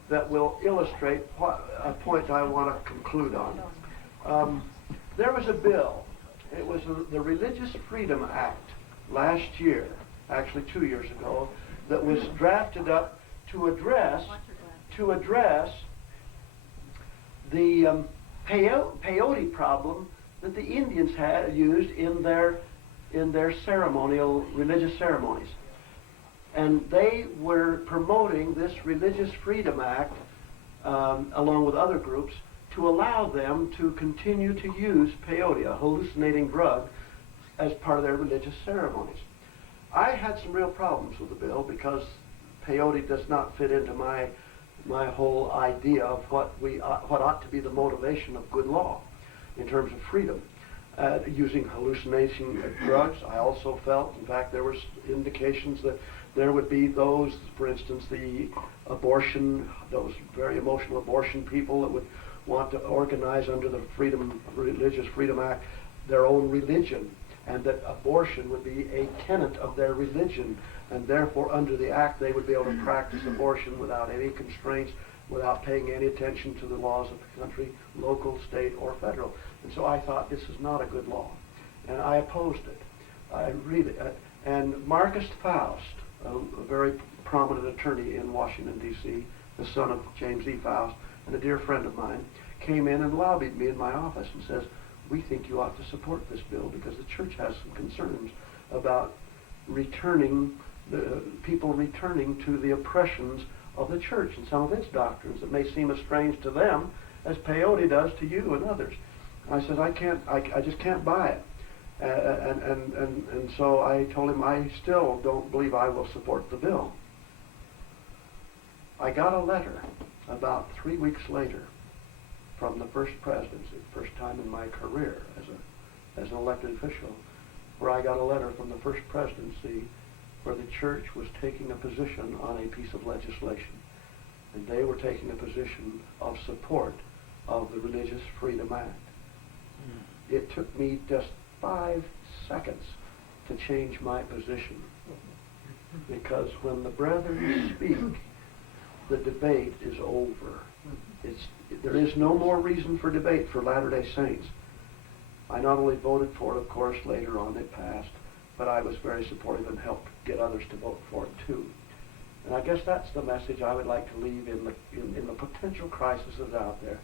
that will illustrate a point I want to conclude on. There was a bill. It was the Religious Freedom Act last year, actually 2 years ago, that was drafted up to address the peyote problem that the Indians had used in their religious ceremonies. And they were promoting this Religious Freedom Act, along with other groups, to allow them to continue to use peyote, a hallucinating drug, as part of their religious ceremonies. I had some real problems with the bill because peyote does not fit into my whole idea of what ought to be the motivation of good law in terms of freedom. Using hallucination drugs, I also felt, in fact, there were indications that there would be those, for instance, those very emotional abortion people that would want to organize under the Religious Freedom Act their own religion, and that abortion would be a tenet of their religion, and therefore under the act they would be able to practice abortion without any constraints, without paying any attention to the laws of the country, local, state, or federal. And so I thought this is not a good law, and I opposed it. And Marcus Faust, a very prominent attorney in Washington, D.C., the son of James E. Faust, and a dear friend of mine, came in and lobbied me in my office and says, "We think you ought to support this bill because the church has some concerns about people returning to the oppressions of the church and some of its doctrines that may seem as strange to them as peyote does to you and others." I said, I just can't buy it. And so I told him I still don't believe I will support the bill. I got a letter about 3 weeks later from the first presidency, first time in my career as an elected official, where I got a letter from the first presidency where the church was taking a position on a piece of legislation. And they were taking a position of support of the Religious Freedom Act. It took me just 5 seconds to change my position, because when the brethren speak, the debate is over. There is no more reason for debate for Latter-day Saints. I not only voted for it, of course, later on it passed, but I was very supportive and helped get others to vote for it too. And I guess that's the message I would like to leave in the potential crises out there.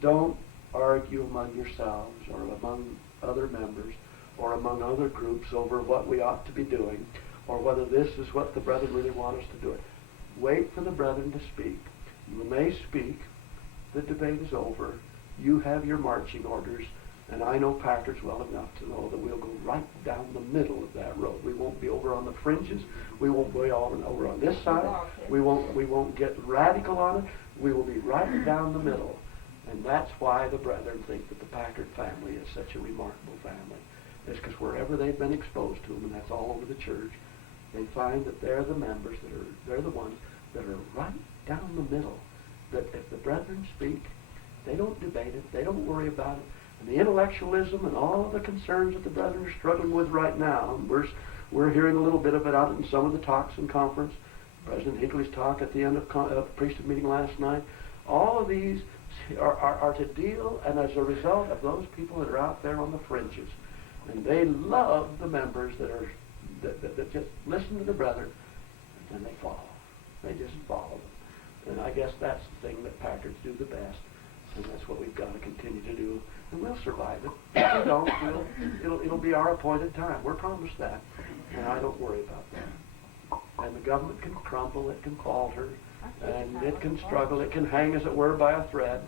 Don't argue among yourselves or among other members or among other groups over what we ought to be doing or whether this is what the brethren really want us to do it. Wait for the brethren to speak. You may speak. The debate is over. You have your marching orders, and I know Packers well enough to know that we'll go right down the middle of that road. We won't be over on the fringes. We won't be over on this side. We won't get radical on it. We will be right down the middle. And that's why the brethren think that the Packard family is such a remarkable family. is because wherever they've been exposed to them, and that's all over the church, they find that they're the members they're the ones that are right down the middle. That if the brethren speak, they don't debate it, they don't worry about it. And the intellectualism and all the concerns that the brethren are struggling with right now, and we're hearing a little bit of it out in some of the talks in conference. President Higley's talk at the end of priesthood meeting last night. All of these are to deal, and as a result of those people that are out there on the fringes, and they love the members that just listen to the brethren, and they follow. They just follow them. And I guess that's the thing that Packards do the best, and that's what we've got to continue to do. And we'll survive it. If we don't, it'll be our appointed time. We're promised that, and I don't worry about that. And the government can crumble, it can falter, and it can struggle, it can hang, as it were, by a thread,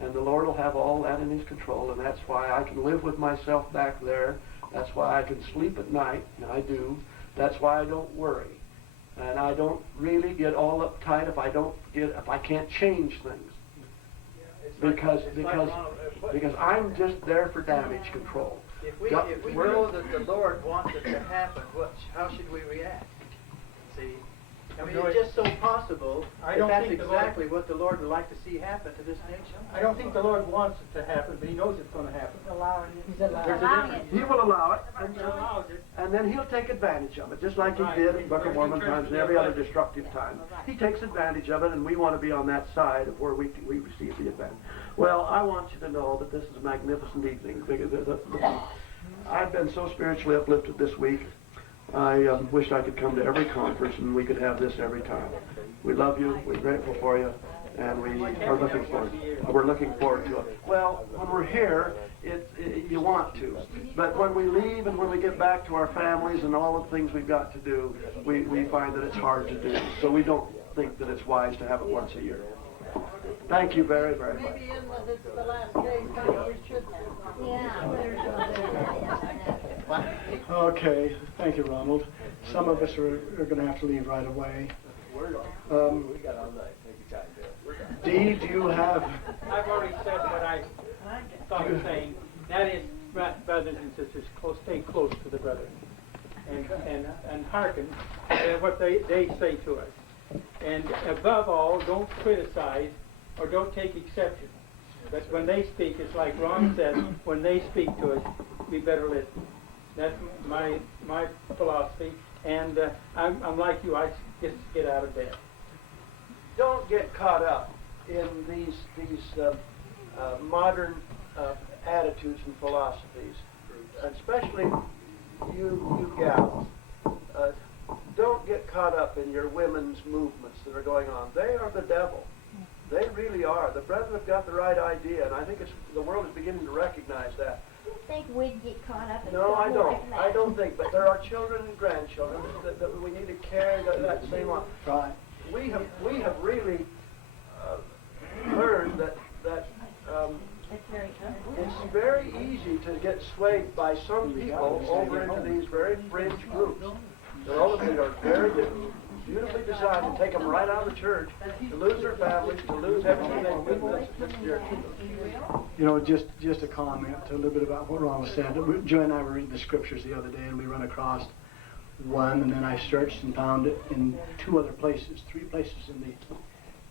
and the Lord will have all that in His control, and that's why I can live with myself back there. That's why I can sleep at night, and I do. That's why I don't worry. And I don't really get all uptight if I can't change things. Because I'm just there for damage control. If we know that the Lord wants it to happen, how should we react? See, I mean, it's just so possible that that's exactly what the Lord would like to see happen to this nation. I don't think the Lord wants it to happen, but He knows it's going to happen. He's allowing it. He will allow it, He allows it. and then He'll take advantage of it, just like He did in Book of Mormon times and every other destructive time. He takes advantage of it, and we want to be on that side of where we receive the advantage. Well, I want you to know that this is a magnificent evening. I've been so spiritually uplifted this week. I wish I could come to every conference and we could have this every time. We love you, we're grateful for you, and we're looking forward to it. Well, when we're here, you want to. But when we leave and when we get back to our families and all the things we've got to do, we find that it's hard to do. So we don't think that it's wise to have it once a year. Thank you very, very much. Maybe it's the last day, we should have. Okay, thank you, Ronald. Some of us are going to have to leave right away. Dee, do you have... I've already said what I thought of saying. That is, brothers and sisters, stay close to the brethren and hearken to what they say to us. And above all, don't criticize or don't take exception. But when they speak, it's like Ron said, when they speak to us, we better listen. That's my philosophy, and I'm like you, I just get out of bed. Don't get caught up in these modern attitudes and philosophies, especially you gals. Don't get caught up in your women's movements that are going on. They are the devil. They really are. The brethren have got the right idea, and I think the world is beginning to recognize that. You think we'd get caught up in No, I something don't. like that? I don't think. But there are children and grandchildren that we need to carry that same on. Right. We have really learned that it's very easy to get swayed by some people over into these very fringe groups. They're all of them are very beautifully designed to take them right out of the church, to lose their families, to lose everything that's dear to them. You know, just a comment, a little bit about what Ronald said. Joy and I were reading the scriptures the other day, and we run across one, and then I searched and found it in three places in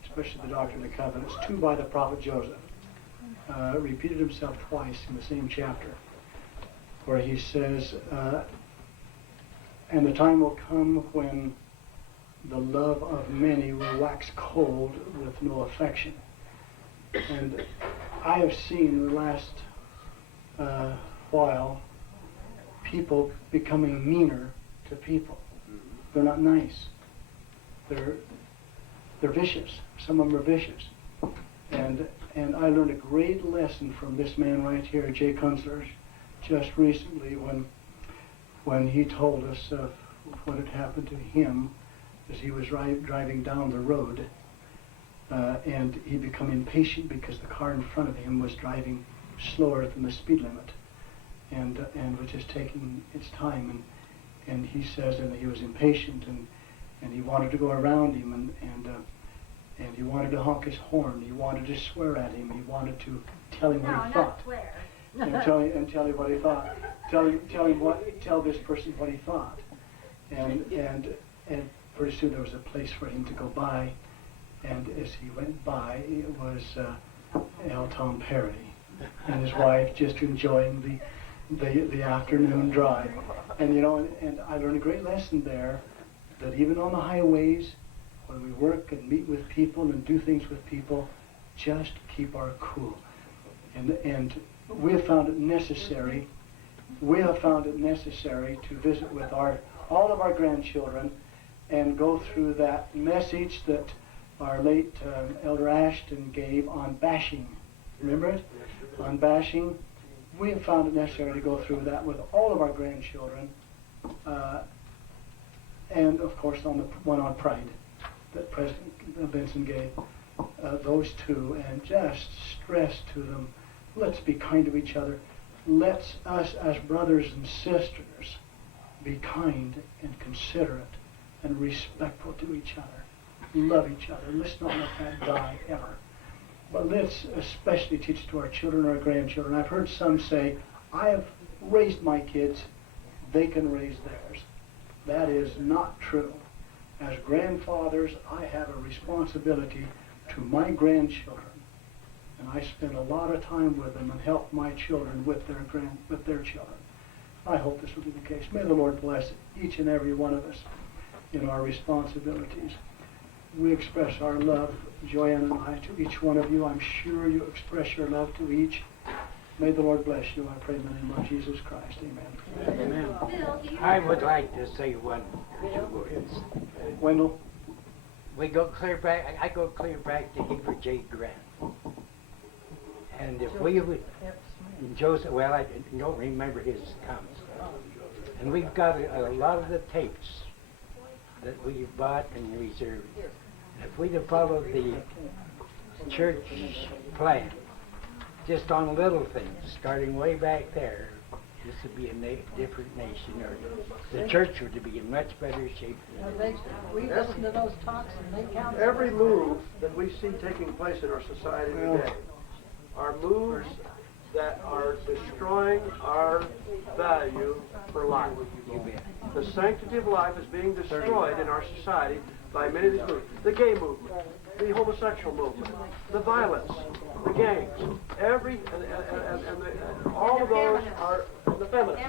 especially the Doctrine and the Covenants, two by the prophet Joseph. Repeated himself twice in the same chapter, where he says, and the time will come when the love of many will wax cold with no affection. And I have seen in the last while people becoming meaner to people. They're not nice. They're vicious. Some of them are vicious. And I learned a great lesson from this man right here, Jay Kunzler, just recently when he told us of what had happened to him as he was driving down the road, and he became impatient because the car in front of him was driving slower than the speed limit, and was just taking its time. And he says, and he was impatient, and he wanted to go around him, and he wanted to honk his horn. He wanted to swear at him. He wanted to tell him what he thought. Not swear. and tell him what he thought. Tell this person what he thought. And pretty soon there was a place for him to go by, and as he went by, it was L. Tom Perry and his wife just enjoying the afternoon drive. And you know, and I learned a great lesson there, that even on the highways, when we work and meet with people and do things with people, just keep our cool. And we have found it necessary. We have found it necessary to visit with all of our grandchildren and go through that message that our late Elder Ashton gave on bashing. Remember it? On bashing. We have found it necessary to go through that with all of our grandchildren, and of course on the one on pride that President Benson gave. Those two, and just stress to them, let's be kind to each other. Let's us as brothers and sisters be kind and considerate and respectful to each other. Love each other. Let's not let that die ever. But let's especially teach it to our children and our grandchildren. I've heard some say, I have raised my kids, they can raise theirs. That is not true. As grandfathers, I have a responsibility to my grandchildren, and I spend a lot of time with them and help my children with their children. I hope this will be the case. May the Lord bless each and every one of us in our responsibilities. We express our love, Joanne and I, to each one of you. I'm sure you express your love to each. May the Lord bless you, I pray in the name of Jesus Christ. Amen. Amen. I would like to say one or two words. Wendell? I go clear back to Heber J. Grant. And if we would, Joseph, well, I don't remember his comments. And we've got a lot of the tapes that we've bought and reserved. If we'd have followed the church plan, just on little things, starting way back there, this would be a different nation, or the church would be in much better shape. We listen to those talks and they count. Every move that we see taking place in our society today are moves that are destroying our value for life. The sanctity of life is being destroyed in our society by many of these movements. The gay movement, the homosexual movement, the violence, the gangs, all of those are the feminists.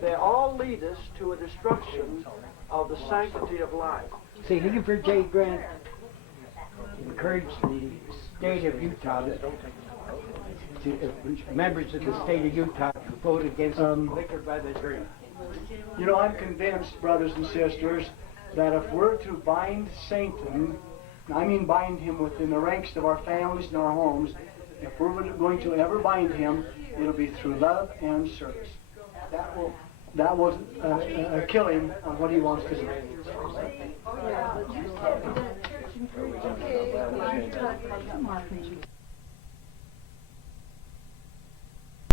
They all lead us to a destruction of the sanctity of life. See, Heber J. Grant encouraged the state of Utah members of the state of Utah to vote against liquor by the drink. You know, I'm convinced, brothers and sisters, that if we're to bind Satan, I mean bind him within the ranks of our families and our homes, if we're going to ever bind him, it'll be through love and service. That will kill him on what he wants to do.